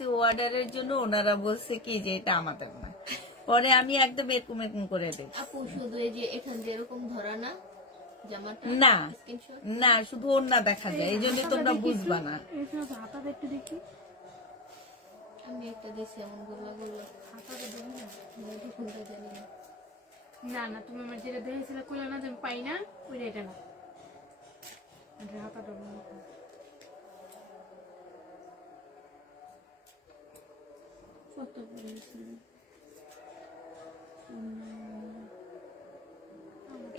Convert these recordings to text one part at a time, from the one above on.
দিচ্ছি অর্ডারের জন্য, ওনারা বলছে কি যে এটা আমাদের না। পরে আমি একদম এরকম এরকম করে দিই। আপু শুধু এই যে এখান দিয়ে এরকম ধরা না জামাটা, না স্ক্রিনশট না, শুধু ওড়না দেখা যায়, এই জন্য তোমরা বুঝবা না। হাতাটা একটু দেখি, আমি একটা দিছি এমন গোলা গোলা হাতাটা দেখি না। মধ্যে কোনটা জানি না। না না, তুমি আমার যেটা দেখেছিলে কইলা না যে আমি পাই না, ওইটা এটা না। এটা হাতাটা বন্ধ করো। কত বলেছি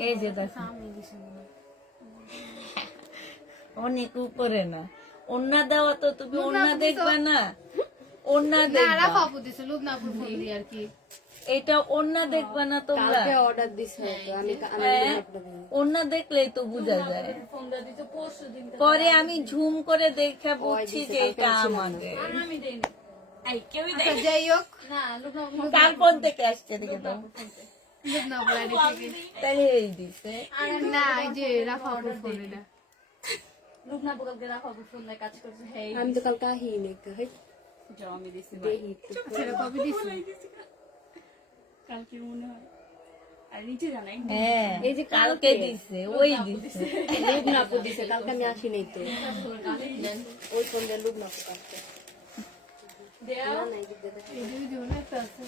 এই যে দেখো, সামনে দিছে মনে হয়। অনেক উপরে না। ওড়না দেওয়া তো তুমি ওড়না দেখবা না, ওড়না না দেখবা, রাফা আপু দিছে, লুবনাপুর ফোন দিয়ে আর কি। এটা ওড়না দেখবা না তোমরা। কালকে অর্ডার দিছে তো আমি হ্যাঁ, ওড়না দেখলেই তো বোঝা যায়। ফোনটা দিতে পরশু দিন পরে আমি ঝুম করে দেখে বুঝছি যে এটা আমাদের। আমি দেই না। এই কেউই আচ্ছা যাই হোক, না লুবনা কার ফোন থেকে আসছে দেখে দাও, লুবনাপুর আইডি থেকে। তাহলে এই দিছে। না এই যে রাফা আপুর ফোন এটা। লুবনা বলকে রাখা ফোন দিয়ে কাজ করছে। হেই আমি তো কালকে আহি নাই তো হই যাও আমি দিছি দেহি তো সেটা কবে দিছে? কালকে মনে হয়। আর নিচে জানাই হ্যাঁ, এই যে কালকে দিছে, ওই দিছে। লুবনা আপু দিছে, কালকে আমি আসি নাই তো ওই ফোন দিয়ে লুবনা আপু কাটছে দেও না নাই দিতে দেখো এই দুই দিন একটা আছে।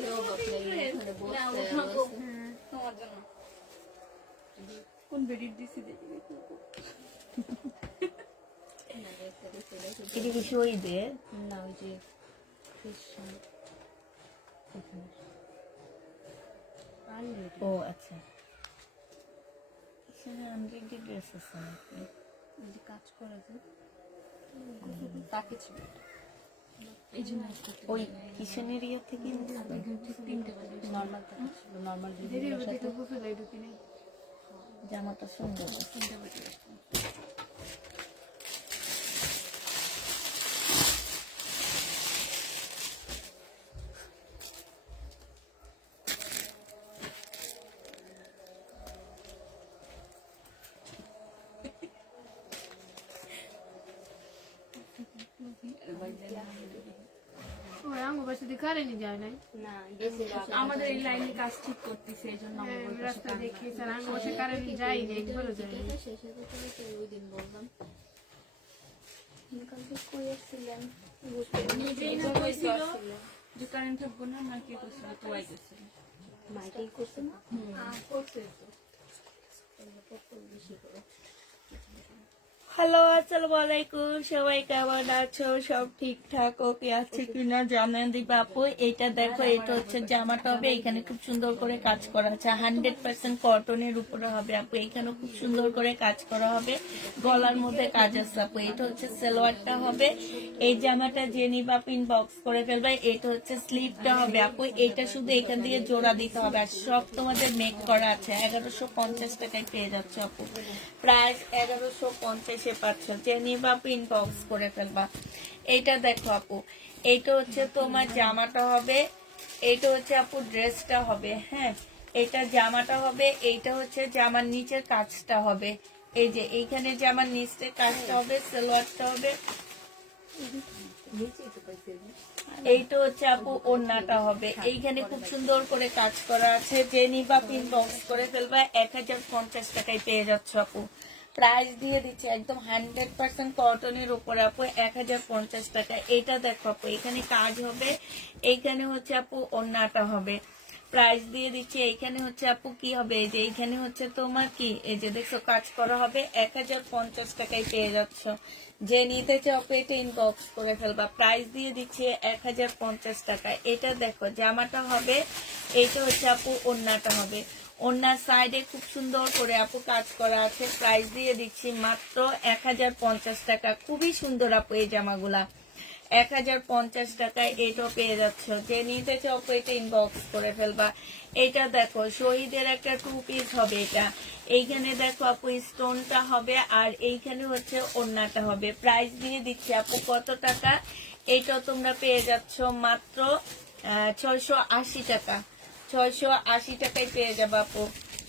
দেও বাপরে এখানে বসে তোমার জন্য কোন বেডিট দিছি দেখি এটা কি শহীদের? না ওই যে কৃষ্ণ ও আচ্ছা, এখানে আনরেডি ড্রেস আছে নাকি? ওই যে কাজ করা যায় তাকে ছিল এই জন্য ওই কিষেনের ইয়ে থেকে নিয়েছে? তিনটে নর্মাল টাকা ছিল নর্মাল দেরির মধ্যে তো বুঝে লাই ঢুকি নাই। জামাটা সুন্দর। ওই আঙ্গু বাসা দিয়ে কারেন্টই যায় নাই। না গেছে আমাদের এই লাইনে কাজ ঠিক করতেছে এই জন্য হ্যাঁ, আমি রাস্তায় দেখি স্যার আঙ্গু বাসা কারেন্ট যাই নাই, একবারও যাই নাই। শেষে তো ওই দিন বললাম কালকে কই আসছিলেন নিজেই না কইছিল যে কারেন্ট থাকবো না না কি করছিল তো আই গেছিল মাইকেই করছে না করছে হ্যালো, আসসালামু আলাইকুম, সবাই কেমন আছো? সব ঠিকঠাক ওকে আছে কিনা জানান দিবা আপু। এটা দেখো, এটা হচ্ছে জামাটা হবে, এখানে খুব সুন্দর করে কাজ করা আছে, 100% কটনের উপরে হবে আপু। এখানে খুব সুন্দর করে কাজ করা হবে, গলার মধ্যে কাজ আছে আপু। এটা হচ্ছে সালোয়ারটা হবে, এই জামাটা যে নিবা পিন বক্স করে ফেলবে। এটা হচ্ছে স্লিভটা হবে আপু, এটা শুধু এখান দিয়ে জোড়া দিতে হবে, আর সব তোমাদের মেক করা আছে। 1150 টাকায় পেয়ে যাচ্ছে আপু, প্রাইস 1150 পাচ্ছ, যে নিবা পিন বক্স করে ফেলবা। এইটা দেখো আপু, এইটা হচ্ছে তোমার জামাটা হবে, এইটা হচ্ছে আপু ড্রেসটা হবে। হ্যাঁ, এটা জামাটা হবে, এইটা হচ্ছে জামার নিচের কাজটা হবে। এই যে এইখানে জামার নিচের কাজটা হবে, সালোয়ারটা হবে। এইটা হচ্ছে আপু ওড়নাটা হবে, এইখানে খুব সুন্দর করে কাজ করা আছে। যে নিবা পিন বক্স করে ফেলবা, 1050 টাকায় পেয়ে যাচ্ছ আপু। প্রাইস দিয়ে দিচ্ছে একদম 100% কটনের উপরে আপু, 1050 টাকা। এটা দেখো আপু, এখানে কাজ হবে, এইখানে হচ্ছে আপু ওড়নাটা হবে। প্রাইস দিয়ে দিচ্ছে, এইখানে হচ্ছে আপু কি হবে, এই যে এইখানে হচ্ছে তোমার কি, এই যে দেখছো কাজ করা হবে, 1050 টাকায় পেয়ে যাচ্ছ। যে নিতে চাও পেটে ইনবক্স করে ফেলবা। প্রাইস দিয়ে দিচ্ছে 1050 টাকা। এটা দেখো জামাটা হবে, এইটা হচ্ছে আপু ওড়নাটা হবে, ওড়নার সাইডে খুব সুন্দর করে আপু কাজ করা আছে। প্রাইস দিয়ে দিচ্ছি মাত্র 1050 টাকা। খুবই সুন্দর আপু এই জামাগুলা, 1050 টাকায় এটাও পেয়ে যাচ্ছ। যে নিতে চাও পেটে ইনবক্স করে ফেলবা। এটা দেখো শহীদের একটা 2 পিস হবে, এটা এইখানে দেখো আপু স্টোনটা হবে, আর এইখানে হচ্ছে ওড়নাটা হবে। প্রাইস দিয়ে দিচ্ছি আপু কত টাকা, এইটাও তোমরা পেয়ে যাচ্ছ মাত্র 680 টাকা। 680 টাকায় পেয়ে যাবো আপু,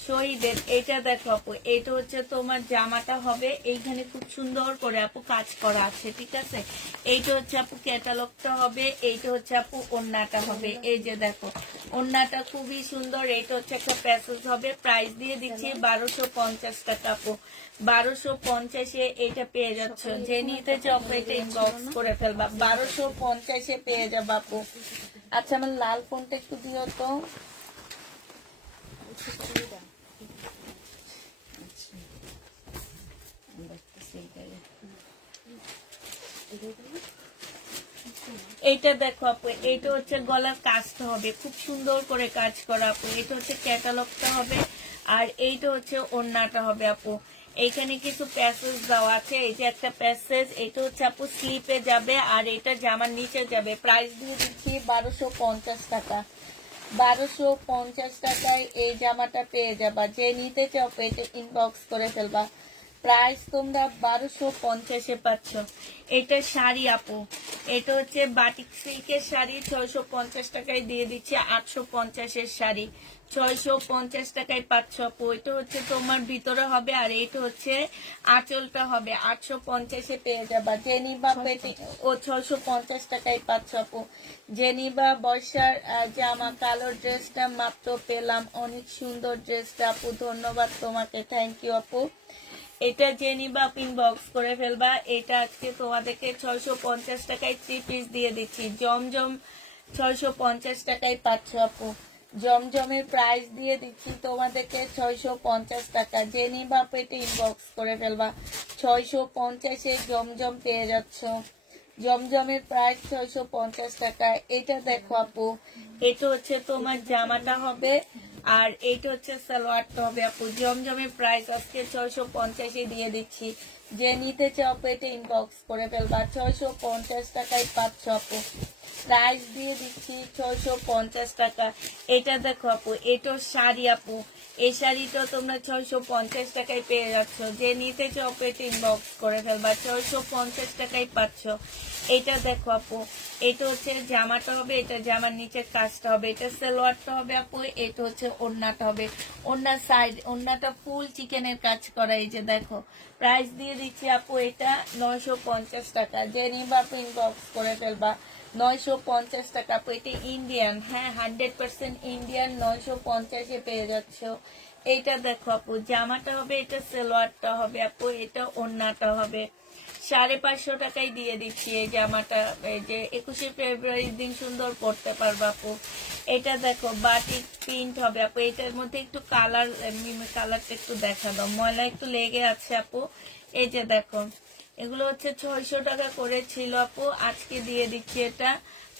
শহীদের এটা দেখো আপু, এটা হচ্ছে তোমার জামাটা হবে, এইখানে খুব সুন্দর করে আপু কাজ করা আছে, ঠিক আছে। এইটা হচ্ছে আপু ক্যাটালগটা হবে, এইটা হচ্ছে আপু ওড়নাটা হবে। এই যে দেখো ওড়নাটা খুবই সুন্দর, এটা হচ্ছে একটা প্যাসেজ হবে। প্রাইস দিয়ে দিচ্ছি 1250 টাকা আপু, 1250-এ এটা পেয়ে যাচ্ছ। যে নিতে চাও এটা ইনবক্স করে ফেলবা, 1250-এ পেয়ে যাবা আপু। আচ্ছা আমার লাল ফোনটা একটু দিও তো। এইটা দেখো আপু, এইটা হচ্ছে গলার কাজটা হবে, খুব সুন্দর করে কাজ করা আপু। এটা হচ্ছে ক্যাটালগটা হবে, আর এইটা হচ্ছে ওড়নাটা হবে আপু। এইখানে কিছু প্যাসেজ দেওয়া আছে, এই যে একটা প্যাসেজ, এটা হচ্ছে আপু স্লিপে যাবে, আর এটা জামার নিচে যাবে। প্রাইস দিয়ে দিচ্ছি 1250 টাকা, 1250 টাকায় এই জামাটা পেয়ে যাবা। যে নিতে চাও এটা ইনবক্স করে ফেলবা। প্রাইস তোমরা 1250-এ পাচ্ছ। এটা শাড়ি আপু, এটা হচ্ছে বাটিক সিল্কের শাড়ি, 650 টাকায় দিয়ে দিচ্ছি। 850-এর শাড়ি 650 টাকায় পাচ্ছ আপু। এটা হচ্ছে তোমার ভিতরে হবে, আর এটা হচ্ছে আঁচলটা হবে। 850-এ পেয়ে যাবা। জেনিবা পেটি ও 650 টাকায় পাচ্ছ আপু। জেনিবা বর্ষার জামা কালো ড্রেসটা মাত্র পেলাম, অনেক সুন্দর ড্রেসটা আপু, ধন্যবাদ তোমাকে, থ্যাংক ইউ আপু। এটা জেনিবা ইনবক্স করে ফেলবা। এটা আজকে তোমাদেরকে 650 টাকায় 3 পিস দিয়ে দিচ্ছি। জমজম 650 টাকায় পাচ্ছ আপু। জমজমের প্রাইস দিয়ে দিচ্ছি তোমাদেরকে 650 টাকা। জেনিবা পেটে ইনবক্স করে ফেলবা, 650-এ জমজম পেয়ে যাচ্ছ। জমজমের প্রাইস 650 টাকা। এটা দেখো আপু, এটা হচ্ছে তোমার জামাটা হবে, আর এইটা হচ্ছে সালোয়ারটা হবে আপু। জমজমের প্রাইস আজকে 650-এ দিয়ে দিচ্ছি। যে নিতে চাও পেটে ইনবক্স করে ফেলবা, 650 টাকায় পাচ্ছ আপু। প্রাইস দিয়ে দিচ্ছি 650 টাকা। এটা দেখো আপু, এটা শাড়ি আপু, এই শাড়িটা তোমরা 650 টাকায় পেয়ে যাচ্ছ। যে নিতে চাও পেটে ইনবক্স করে ফেলবা, 650 টাকায় পাচ্ছ। এটা দেখো আপু, এটা হচ্ছে জামাটা হবে, এটা জামার নিচের কাজটা হবে, এটা সালোয়ারটা হবে আপু, এটা হচ্ছে ওড়নাটা হবে। ওড়নার সাইড, ওড়নাটা ফুল চিকেনের কাজ করা। এই যে দেখো প্রাইস দিয়ে দিচ্ছি আপু, এটা 950 টাকা। যে নিবা ইনবক্স করে ফেলবা, 950 টাকা আপু। এটা ইন্ডিয়ান, হ্যাঁ 100% ইন্ডিয়ান, 950-এ পেয়ে যাচ্ছ। এইটা দেখো আপু, জামাটা হবে, এটা সালোয়ারটা হবে আপু, এটা ওড়নাটা হবে। 550 টাকায় দিয়ে দিচ্ছি এই জামাটা। এই যে 21শে ফেব্রুয়ারির দিন সুন্দর পড়তে পারবো আপু। এটা দেখো বাটিক প্রিন্ট হবে আপু। এটার মধ্যে একটু কালারটা একটু দেখা দাও, ময়লা একটু লেগে আছে আপু। এই যে দেখো এগুলো হচ্ছে 600 টাকা করে ছিল আপু, আজকে দিয়ে দিচ্ছি এটা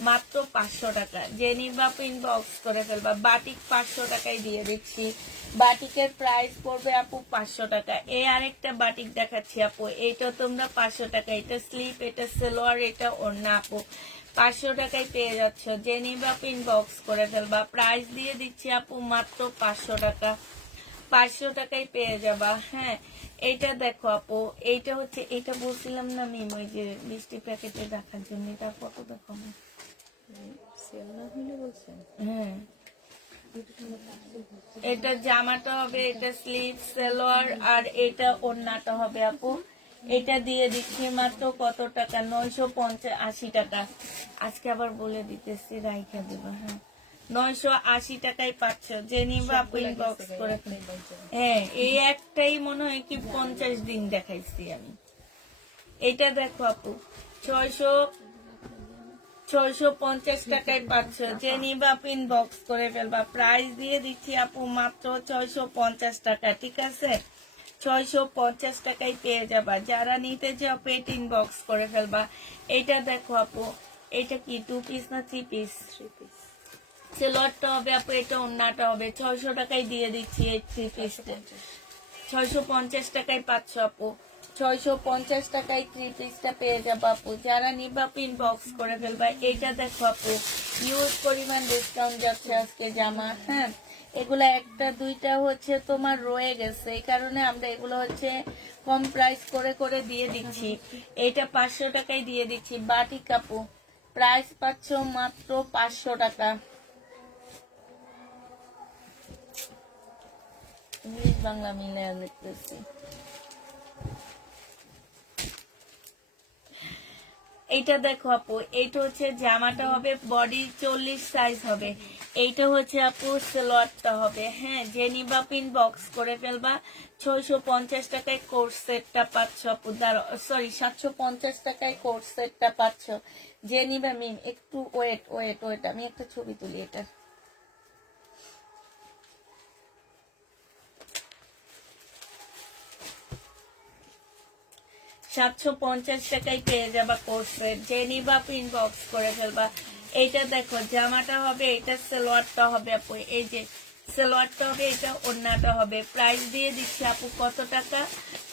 মাত্র 500 টাকা। যে নিবা ইনবক্স করে ফেলবা। বাটিক 500 টাকায় দিয়ে দিচ্ছি। বাটিকের প্রাইস পড়বে আপু 500 টাকা। এই আরেকটা বাটিক দেখাচ্ছি আপু, এটা তোমরা 500 টাকা। এটা স্লিপ, এটা সালোয়ার, এটা ওড়না আপু, 500 টাকায় পেয়ে যাচ্ছ। যে নিবা ইনবক্স করে ফেলবা। প্রাইস দিয়ে দিচ্ছি আপু মাত্র 500 টাকা, 500 টাকায় পেয়ে যাবা। হ্যাঁ এইটা দেখো আপু, এইটা হচ্ছে, এটা বলছিলাম না মিম, ওই যে মিষ্টি প্যাকেটে রাখার জন্য, এটা কত দেখো হ্যাঁ। এটা জামাটা হবে, এটা স্লিভ সালোয়ার, আর এটা ওড়নাটা হবে আপু। এটা দিয়ে দিচ্ছি মাত্র কত টাকা, 980 টাকা। আজকে আবার বলে দিতেছি, রাইখা দেবো। হ্যাঁ 980 টাকায় পাচ্ছ। যে নিবা আপু ইনবক্স করে ফেলবা। হ্যাঁ এই একটাই মনে হয় কি 50 দিন দেখাইছি আমি। এটা দেখো আপু, 650 টাকায় পাচ্ছ। যে নিবা আপু ইনবক্স করে ফেলবা। প্রাইস দিয়ে দিচ্ছি আপু মাত্র 650 টাকা, ঠিক আছে। 650 টাকায় পেয়ে যাবা। যারা নিতে চাও পেট ইনবক্স করে ফেলবা। এটা দেখো আপু, এটা কি 2 পিস না 3 পিস? 3 পিস। সেলোয়ারটা হবে আপু, এটা ওড়নাটা হবে। 600 টাকায় দিয়ে দিচ্ছি এই 3 পিসটা। 650 টাকায় পাচ্ছ আপু। 650 টাকায় 3 পিসটা পেয়ে যাবো আপু। যারা নিবা ইনবক্স করে ফেলবা। এইটা দেখো আপু, ইউজ পরিমাণ ডিসকাউন্ট যাচ্ছে আজকে জামা। হ্যাঁ এগুলা একটা দুইটা হচ্ছে তোমার রয়ে গেছে, এই কারণে আমরা এগুলো হচ্ছে কম প্রাইস করে করে দিয়ে দিচ্ছি। এটা 500 টাকায় দিয়ে দিচ্ছি। বাটিক আপু, প্রাইস পাচ্ছ মাত্র 500 টাকা। বাংলা মিলে লিখতেছি। এইটা দেখো আপু, এইটা হচ্ছে জামাটা হবে বডি 40 সাইজ হবে। এইটা হচ্ছে আপু সালোয়ারটা হবে। হ্যাঁ, যে নিবা পিন বক্স করে ফেলবা। 650 টাকায় কোর্স সেটটা পাচ্ছ আপু। সরি, 750 টাকায় কোর্স সেটটা পাচ্ছ। যে নিবা মিম একটু ওয়েট, আমি একটা ছবি তুলি এটা। টাকায় পেয়ে যাবা কোর্স সেট। যে নিবা পিন বক্স করে ফেলবা। এইটা দেখো জামাটা হবে, এটা সালোয়ারটা হবে আপু। এই যে সালোয়ারটা হবে, এটা ওড়নাটা হবে। প্রাইস দিয়ে দিচ্ছি আপু কত টাকা?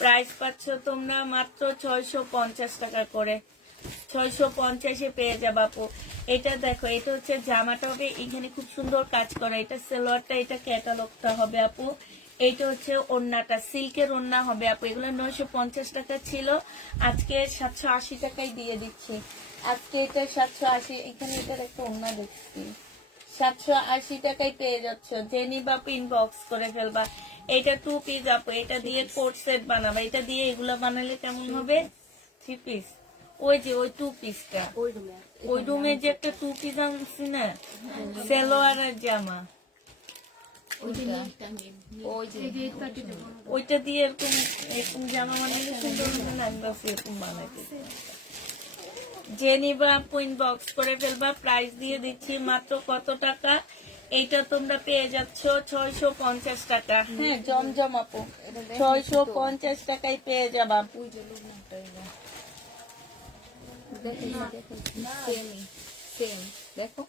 প্রাইস পাচ্ছ তোমরা মাত্র 650 টাকা করে। 650-এ পেয়ে যাবা আপু। এটা দেখো, এটা হচ্ছে জামাটা হবে, এখানে খুব সুন্দর কাজ করা। এটা সালোয়ারটা, এটা ক্যাটালগটা হবে আপু। এইটা হচ্ছে ওড়নাটা, সিল্কের ওড়না হবে আপু। এগুলো 950 টাকা ছিল, আজকে 780 টাকায় দিয়ে দিচ্ছি। আজকে এটা 780, এখানে এটার একটা ওড়না দেখছি 780 টাকায় পেয়ে যাচ্ছ। যে নিবা পিন বক্স করে ফেলবা। এটা 2 পিস আপু, এটা দিয়ে কোট সেট বানাবা। এটা দিয়ে এগুলো বানালে কেমন হবে? 3 পিস। ওই যে ওই 2 পিসটা, ওই রুমে ওই রুমে যে একটা 2 পিস আনছি না, সালোয়ার আর জামা, ওইটা দিয়ে এরকম এরকম জামা বানালে সুন্দর হবে না? এরকম বানাতে যে নিবা পিন বক্স করে ফেলবা। প্রাইস দিয়ে দিচ্ছি মাত্র কত টাকা? এইটা তোমরা পেয়ে যাচ্ছ 650 টাকা। হ্যাঁ, জমজম আপু 650 টাকায় পেয়ে যাবা। সেম দেখো,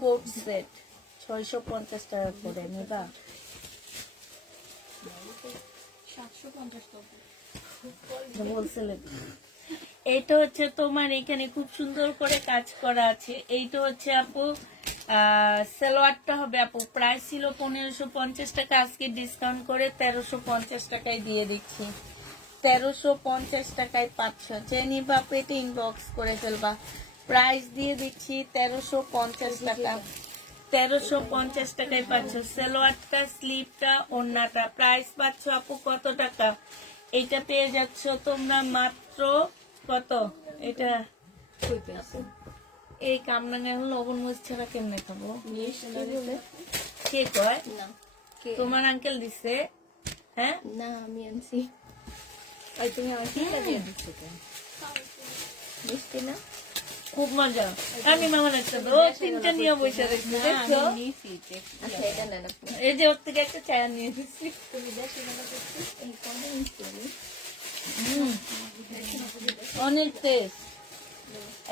কোট সেট 650 টাকা করে নিবা। 750 হোলসেলে। এইটা হচ্ছে তোমার এখানে খুব সুন্দর করে কাজ করা আছে। এইটা হচ্ছে আপু সালোয়ারটা হবে আপু। প্রাইস ছিল 1550 টাকা, আজকে ডিসকাউন্ট করে 1350 টাকায় দিয়ে দিচ্ছি। 1350 টাকায় পাচ্ছ। যে নিবা পেটে ইনবক্স করে ফেলবা। প্রাইস দিয়ে দিচ্ছি 1350 টাকা। 1350 টাকায় পাচ্ছ সালোয়ারটা, স্লিভটা, ওড়নাটা। প্রাইস পাচ্ছ আপু কত টাকা? এইটা পেয়ে যাচ্ছ তোমরা মাত্র কত? এটা এই কামরাঙা লবণ মরিচ ছাড়া কেমনে খাবো? কে কয়? তোমার আঙ্কেল দিছে? হ্যাঁ, না আমি আনছি। আর তুমি আমার কি দিয়ে দিচ্ছ? মিষ্টি না? খুব মজা। আমি মামার একটা ও 3টা নিয়ে বসে রেখেছি, দেখছো? আচ্ছা এটা নেন আপনি। এই যে ওর থেকে একটা চায়া নিয়ে এসেছি। অনেক টেস্ট,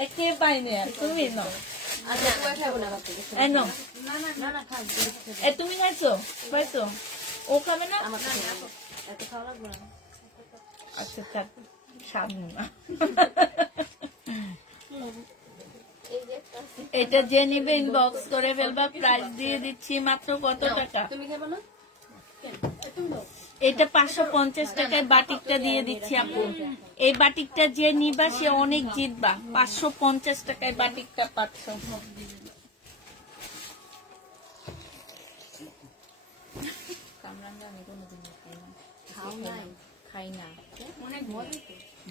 একে পাইনি আর। তুমি নাও, এই নাও। এ তুমি খাইছো? পাইছো? ও খাবে না? আচ্ছা থাক, সামনে না। এটা যে নিবে ইনবক্স করে ফেলবা। প্রাইস দিয়ে দিচ্ছি মাত্র কত টাকা? তুমি খাবে না? এটা 550 টাকায় বাটিকটা দিয়ে দিচ্ছি আপু। এই বাটিকটা যে নিবা সে অনেক জিতবা। 550 টাকায় বাটিকটা পাচ্ছ। কামরাঙ্গা আমি কোনোদিন খাই না।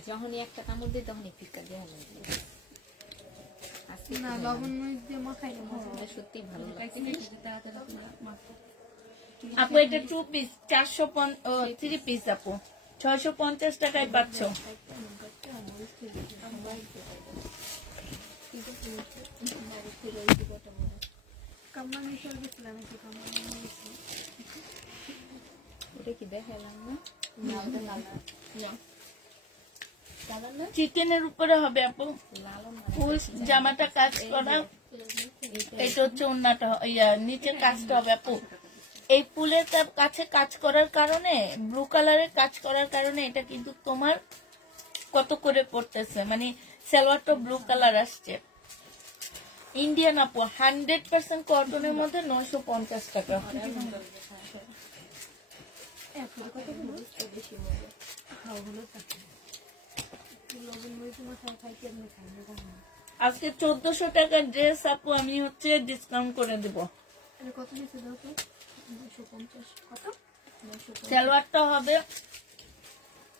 যখনই একটা কামড় দিই তখনই ফিক্কা দিয়ে না, লবণ মরিচ দিয়ে মাখাই না মশলা। সত্যি ভালো লাগে। আপু এটা 2 পিস 3 পিস আপু 650 টাকায় পাচ্ছ। কামড়া মিশে গেছিলাম, একটু কামড়া মিশে। ওটা কি দেখালাম না? চিকেনের উপরে হবে আপু। ফুল জামাটা কাজ করা। এটা হচ্ছে ওন্নাটা, নিচে কাজটা হবে আপু। এই ফুলের কাছে কাজ করার কারণে, ব্লু কালারের কাজ করার কারণে এটা কিন্তু তোমার কত করে পড়তেছে, মানে সালোয়ারটা ব্লু কালার আসছে। ইন্ডিয়ান আপু 100% কটনের মধ্যে 950 টাকা। লবণ মরিচ মাথায় খাই কেমনি খাই না জানি না। আজকে 1400 টাকার ড্রেস আপু আমি হচ্ছে ডিসকাউন্ট করে দেব। এটা কত দিয়েছে দাও তো? 250 কত? 250 সালোয়ারটা হবে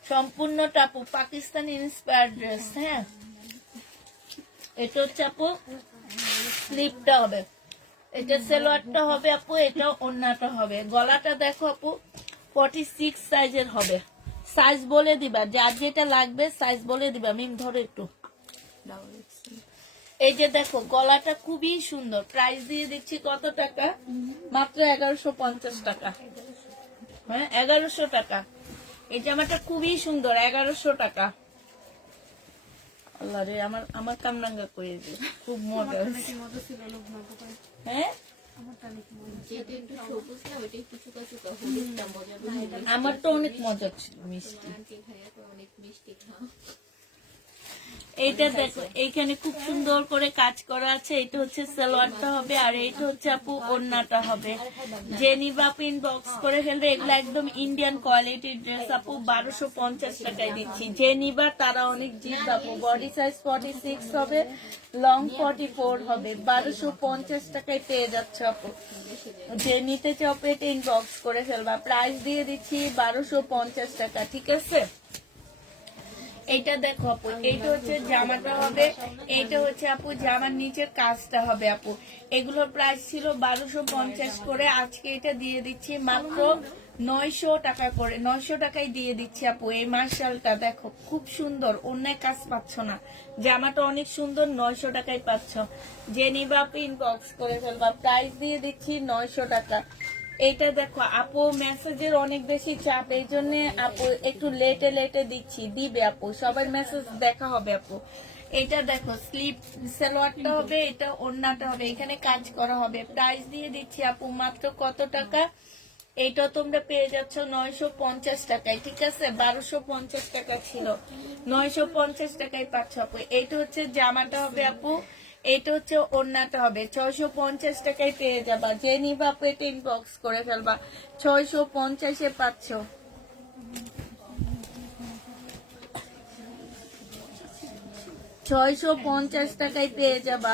সম্পূর্ণ টাপু পাকিস্তানি ইন্সপায়ার্ড ড্রেস। হ্যাঁ, এটা হচ্ছে আপু স্লিপটা হবে, এটা সালোয়ারটা হবে আপু, এটা ওড়নাটা হবে। গলাটা দেখো আপু 46 সাইজের হবে। সাইজ বলে দিবা, যার যেটা লাগবে সাইজ বলে দিবা। মিম ধরো একটু। এই যে দেখো গলাটা খুবই সুন্দর। প্রাইস দিয়ে দিচ্ছি কত টাকা? মাত্র 1150 টাকা। হ্যাঁ, 1100 টাকা। এই জামাটা খুবই সুন্দর, 1100 টাকা। আল্লাহ রে, আমার কামরাঙ্গা করে দিয়ে খুব মজা হয়েছে। নাকি মজা ছিল লোক না তো করে। হ্যাঁ, আমারটা নাকি মজা ছিল। যেটা একটু সবুজ না ওইটা একটু চুকা চুকা হলুদটা মজা বেশি। আমার তো অনেক মজা ছিল, মিষ্টি। আন্টি ভাইয়া তো অনেক মিষ্টি খাও। এইটা দেখো, এইখানে খুব সুন্দর করে কাজ করা আছে। এটা হচ্ছে সালোয়ারটা হবে, আর এইটা হচ্ছে আপু ওড়নাটা হবে। যে নিবা পিন বক্স করে ফেলবে। এগুলো একদম ইন্ডিয়ান কোয়ালিটির ড্রেস আপু, 1250 টাকায় দিচ্ছি। যে নিবা তারা অনেক জিত আপু। বডি সাইজ 46 হবে, লং 44 হবে। 1250 টাকায় পেয়ে যাচ্ছে আপু। যে নিতে চাও পেটে ইনবক্স করে ফেলবা। প্রাইস দিয়ে দিচ্ছি 1250 টাকা, ঠিক আছে? এইটা দেখো আপু, এইটা হচ্ছে জামাটা হবে, এইটা হচ্ছে আপু জামার নিচের কাজটা হবে আপু। এগুলোর প্রাইস ছিল 1250 করে, আজকে এটা দিয়ে দিচ্ছি মাত্র 900 টাকা করে। 900 টাকায় দিয়ে দিচ্ছি আপু। এই মার্শালটা দেখো খুব সুন্দর, অন্য কাজ পাচ্ছ না, জামাটা অনেক সুন্দর, 900 টাকায় পাচ্ছ। যে নিবা ইনবক্স করে ফেলবা। প্রাইস দিয়ে দিচ্ছি 900 টাকা। এইটা দেখো আপু, মেসেজের অনেক বেশি চাপ, এই জন্য আপু একটু লেটে লেটে দিচ্ছি। দিবে আপু, সবার মেসেজ দেখা হবে আপু। এটা দেখো স্লিপ সালোয়ারটা হবে, এটা ওড়নাটা হবে, এখানে কাজ করা হবে। প্রাইস দিয়ে দিচ্ছি আপু মাত্র কত টাকা? এইটা তোমরা পেয়ে যাচ্ছ 950 টাকায়, ঠিক আছে? 1250 টাকা ছিল, 950 টাকায় পাচ্ছ আপু। এইটা হচ্ছে জামাটা হবে আপু, এটা হচ্ছে ওড়নাটা হবে। 650 টাকায় পেয়ে যাবা। যে নিবা পেটে ইনবক্স করে ফেলবা। 650-এ পাচ্ছ। $650 টাকায় পেয়ে যাবা।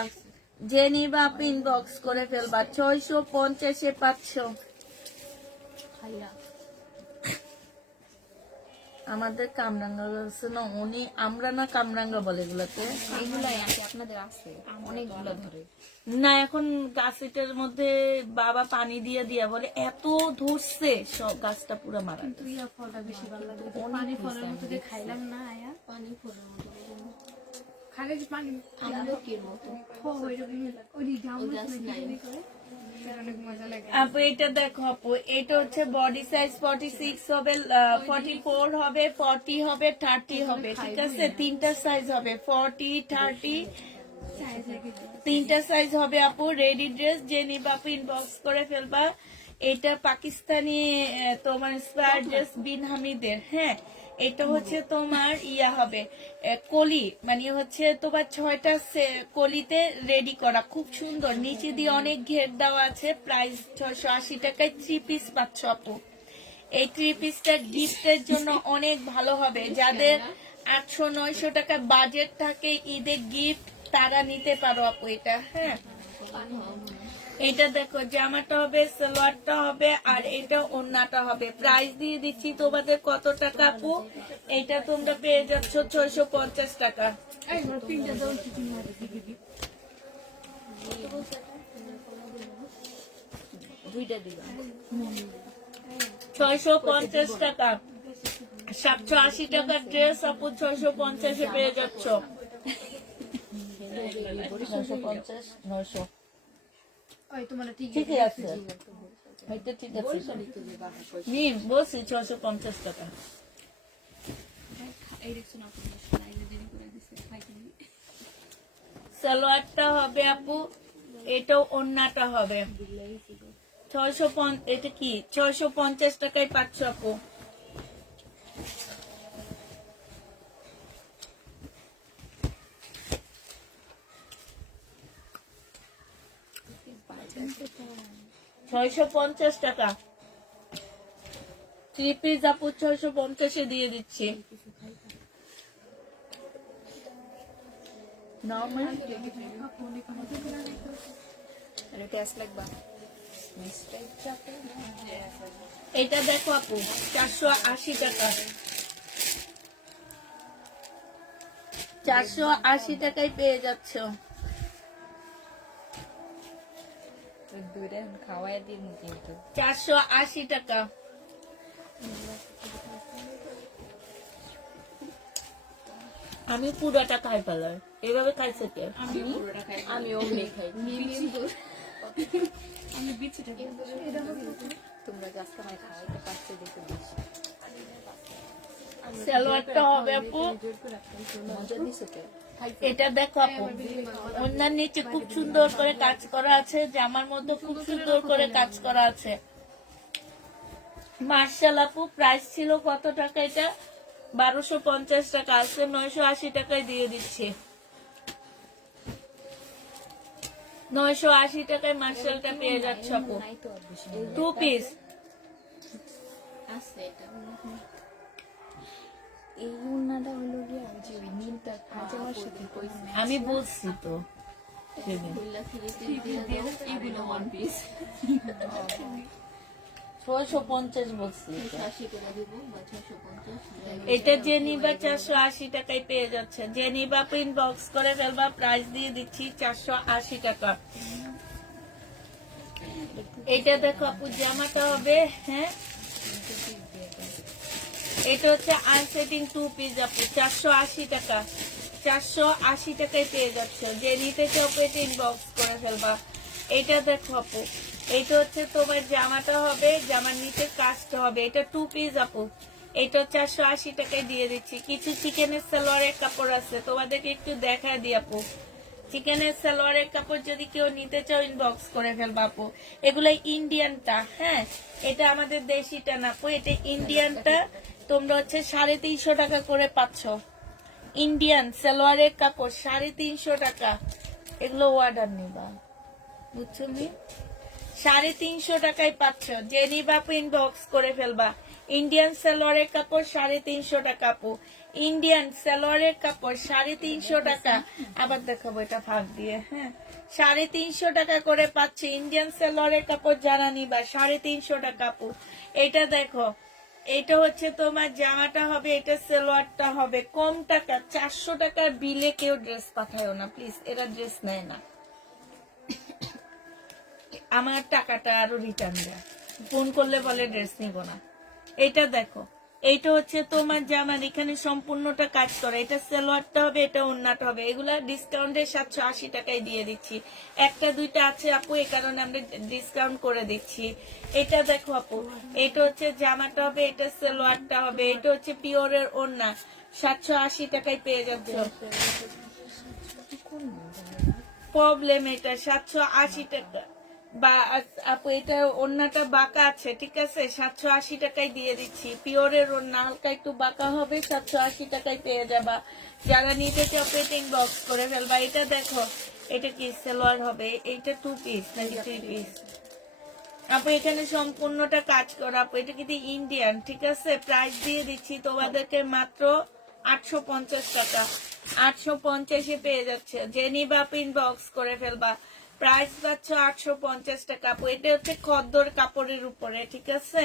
যে নিবা ইনবক্স করে ফেলবা। 650-এ পাচ্ছ। আমাদের কামরাঙ্গা আছে না, উনি আমরা না কামরাঙ্গা বলে এগুলাতে। এগুলাই আন্টি আপনাদের আছে অনেকগুলো ধরে। না, এখন গাছেটার মধ্যে বাবা পানি দিয়ে দিয়া বলে এত ধরছে, সব গাছটা পুরো মারা কিন্তু ইয়া ফলটা বেশি ভালো লাগে। পানি ফলের মতো যে খাইলাম না আয়া, পানি ফলের মতো খালে যে পানি আমলকির মতো। ওই জামুন করে অনেক মজা লাগে। আপু এটা দেখো আপু, এটা হচ্ছে বডি সাইজ 46 হবে, 44 হবে, 40 হবে, 30 হবে, ঠিক আছে? তিনটা সাইজ হবে, 40, 30, তিনটা সাইজ হবে আপু। রেডি ড্রেস যে নিবা ইনবক্স করে ফেলবা। এটা পাকিস্তানি তোমার ইন্সপায়ার্ড ড্রেস বিন হামিদের। হ্যাঁ, এটা হচ্ছে তোমার ইয়া হবে কলি, মানে হচ্ছে তোমার 6টা কলিতে রেডি করা, খুব সুন্দর। নিচে দিয়ে অনেক ঘের দেওয়া আছে। প্রাইস 680 টাকায় 3 পিস পাচ্ছ আপু। এই 3 পিসটা গিফটের জন্য অনেক ভালো হবে। যাদের 800-900 টাকা বাজেট থাকে ঈদের গিফট, তারা নিতে পারো আপু এটা। হ্যাঁ, এটা দেখো জামাটা হবে, সালোয়ারটা হবে, আর এটা ওড়নাটা হবে। প্রাইস দিয়ে দিচ্ছি তোমাদের কত টাকা আপু? এটা তোমরা পেয়ে যাচ্ছ 650 টাকা। দুইটা দিবা 650 টাকা। 780 টাকার ড্রেস আপু 650-এ পেয়ে যাচ্ছ। 650, 900 ওই তোমার ঠিক ঠিকই আছে, এটা ঠিক আছে। নিম বলছি 650 টাকা। এই দেখছো না তুমি লাইনে দেরি করে দিছে খাইতে। সালোয়ারটা হবে আপু, এটাও ওড়নাটা হবে। 650, এটা কি 650 টাকায় পাচ্ছ আপু। $650 টাকা 3 পিস আপু 650-এ দিয়ে দিচ্ছি। নরমাল গ্যাস লাগবা এটা দেখো আপু 480 টাকা, 480 টাকায় পেয়ে যাচ্ছ। দূরে খাওয়াই দিন কিন্তু 480 টাকা। আমি পুরোটা খাই ফেলার, এভাবে খাইছে কে? আমি অমনি খাই। তোমরা গাছ কামাই খাওয়াইতে পারছো দেখে বেশি সালোয়ারটা হবে আপু, মজা দিছে তো। এটা দেখো আপু, অন্যান্য নিচে খুব সুন্দর করে কাজ করা আছে, জামার মধ্যে খুব সুন্দর করে কাজ করা আছে। মার্শাল আপু, প্রাইস ছিল কত টাকা? এটা 1250 টাকা, আছে 980 টাকায় দিয়ে দিচ্ছি। 980 টাকায় মার্শালটা পেয়ে যাচ্ছ আপু, নাই তো আর বেশি 2 পিস। আছে এটা। এই উন্নাটা হলো গিয়ে ওই যে ওই নীলটা আজ আমার সাথে কইছে আমি বলছি তো সেদিন। খুললা ফিরে দিয়ে দাও, এগুলো ওয়ান পিস 650 বলছি এটা। 80 করে দিব বা 650। এটা জেনিবা 480 টাকায় পেয়ে যাচ্ছে। জেনিবা প্রিন্ট বক্স করে ফেলবা, প্রাইস দিয়ে দিচ্ছি 480 টাকা। এটা দেখো আপু, জামাটা হবে, হ্যাঁ এটা হচ্ছে আনসেটিং 2 পিস আপু, 480 টাকা, 480 টাকায় পেয়ে যাচ্ছে। যে নিতে চাও প্রিন্ট বক্স করে ফেলবা। এটা দেখো আপু, এটা হচ্ছে তোমার জামাটা হবে, জামার নিচে কাজটা হবে। এটা 2 পিস আপু, এটা 480 টাকায় দিয়ে দিচ্ছি। কিছু চিকেনের সালোয়ারের কাপড় আছে, তোমাদেরকে একটু দেখা দিই আপু। চিকেনের সালোয়ারের কাপড় যদি কেউ নিতে চাও ইনবক্স করে ফেলবা আপু। এগুলো ইন্ডিয়ানটা, হ্যাঁ এটা আমাদের দেশিটা না আপু, এটা ইন্ডিয়ানটা। তোমরা হচ্ছে 350 টাকা করে পাচ্ছ। ইন্ডিয়ান সালোয়ারের কাপড় 350 টাকা। এগুলো অর্ডার নিবা, বুঝছো নি? 350 টাকায় পাচ্ছ। যে নিবা ইনবক্স করে ফেলবা। ইন্ডিয়ান সালোয়ারের কাপড় 350 টাকা আপু। ইন্ডিয়ান সালোয়ারের কাপড় 350 টাকা। আবার দেখাবো এটা ফাঁক দিয়ে, হ্যাঁ 350 টাকা করে পাচ্ছে ইন্ডিয়ান সালোয়ারের কাপড়। যারা নিবা 350 টাকা আপু। এটা দেখো, এটা হচ্ছে তোমার জামাটা হবে, এটা সালোয়ারটা হবে। কম টাকা, 400 টাকার বিলে কেউ ড্রেস পাঠায় না প্লিজ, এরা ড্রেস নেয় না। আমার টাকাটা আরো রিটার্ন দেয়, ফোন করলে বলে ড্রেস নিব না। এটা দেখো, এইটা হচ্ছে তোমার জামার, এখানে সম্পূর্ণটা কাজ করা। এটা সালোয়ারটা হবে, এটা ওন্নাটা হবে। এগুলা ডিসকাউন্টে 780 টাকায় দিয়ে দিচ্ছি। একটা দুইটা আছে আপু, এই কারণে আমরা ডিসকাউন্ট করে দিচ্ছি। এটা দেখো আপু, এটা হচ্ছে জামাটা হবে, এটা সালোয়ারটা হবে। এটা হচ্ছে পিওরের ওন্না, 780 টাকায় পেয়ে যাচ্ছ। প্রবলেম এটা 780 টাকা বা আপু, এটা ওন্নাটা বাঁকা আছে, ঠিক আছে, 780 টাকায় দিয়ে দিচ্ছি। পিওরের ওন্না, হালকা একটু বাঁকা হবে, 780 টাকায় পেয়ে যাবা। যারা নিতে চাও পেটিং বক্স করে ফেলবা। এটা দেখো, এটা কি সালোয়ার হবে, এইটা 2 পিস নাকি 3 পিস আপু। এখানে সম্পূর্ণটা কাজ করা আপু। এটা কিন্তু ইন্ডিয়ান, ঠিক আছে। প্রাইস দিয়ে দিচ্ছি তোমাদেরকে মাত্র 850 টাকা। 850-এ পেয়ে যাচ্ছে। যে নিবা ইনবক্স করে ফেলবা। প্রাইস পাচ্ছ 850 টাকা আপু। এটা হচ্ছে খদ্দর কাপড়ের উপরে, ঠিক আছে,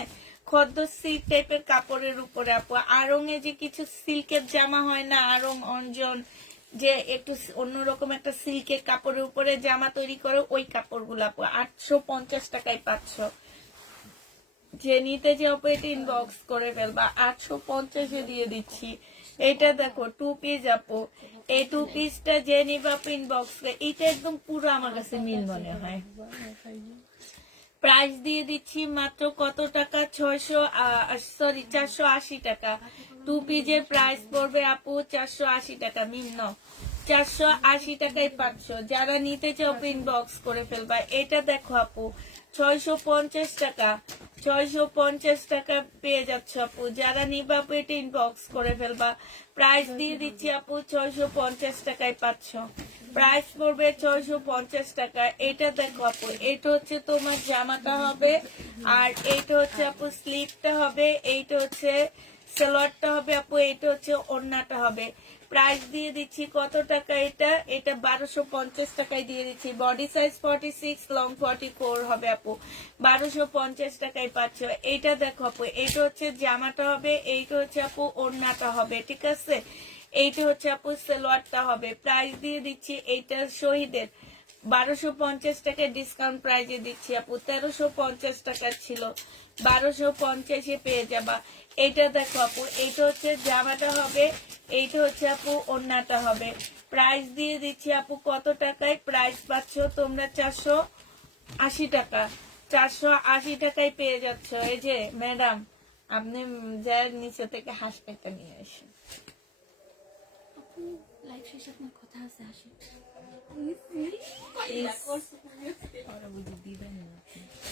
খদ্দর সিল্ক টাইপের কাপড়ের উপরে আপু। আড়ং-এ যে কিছু সিল্কের জামা হয় না, আড়ং অঞ্জন, যে একটু অন্যরকম একটা সিল্কের কাপড়ের উপরে জামা তৈরি করে, ওই কাপড়গুলো আপু 850 টাকায় পাচ্ছ। যে নিতে যে অপারেট ইনবক্স করে ফেলবা, 850-এ দিয়ে দিচ্ছি। এটা দেখো 2 পিস আপু। এই 2 পিসটা যে নিবা ইনবক্স, এটা একদম পুরো আমার কাছে মিল মনে হয়। প্রাইস দিয়ে দিচ্ছি মাত্র কত টাকা? 480 টাকা। 2 পিসের প্রাইস পড়বে আপু 480 টাকা। নিম্ন 480 টাকায় পাচ্ছ। যারা নিতে চাও ইনবক্স করে ফেলবা। এটা দেখো আপু, 650 টাকা। 650 টাকা পেয়ে যাচ্ছ আপু। যারা নিবা পেটে ইনবক্স করে ফেলবা। প্রাইস দিয়ে দিচ্ছি আপু 650 টাকায় পাচ্ছ। প্রাইস পড়বে 650 টাকা। এটা দেখো আপু, এটা হচ্ছে তোমার জামাটা হবে, আর এইটা হচ্ছে আপু স্লিভটা হবে, এইটা হচ্ছে সালোয়ারটা হবে আপু, এইটা হচ্ছে ওড়নাটা হবে। প্রাইস দিয়ে দিচ্ছি কত টাকা, এটা 1250 টাকায় দিয়ে দিচ্ছি। বডি সাইজ 46, লং 44 হবে আপু, 1250 টাকায় পাচ্ছ। এইটা দেখো আপু, এইটা হচ্ছে জামাটা হবে, এইটা হচ্ছে আপু ওড়নাটা হবে, ঠিক আছে। এইটা হচ্ছে আপু সালোয়ারটা হবে। প্রাইস দিয়ে দিচ্ছি এইটা শহীদের 1250 টাকায় ডিসকাউন্ট প্রাইজে দিচ্ছি আপু, 1350 টাকা ছিল, 1250-এ পেয়ে যাবা। এইটা দেখো আপু, এইটা হচ্ছে জামাটা হবে, এইটা হচ্ছে আপু ওড়নাটা হবে। প্রাইস দিয়ে দিচ্ছি আপু কত টাকায়, প্রাইস পাচ্ছ তোমরা 480 টাকা, 480 টাকায় পেয়ে যাচ্ছ। এই যে ম্যাডাম, আপনি যার নিচে থেকে হাসপাতাল নিয়ে আসেন। লাইফ শেষে আপনার কথা আছে, আসেন।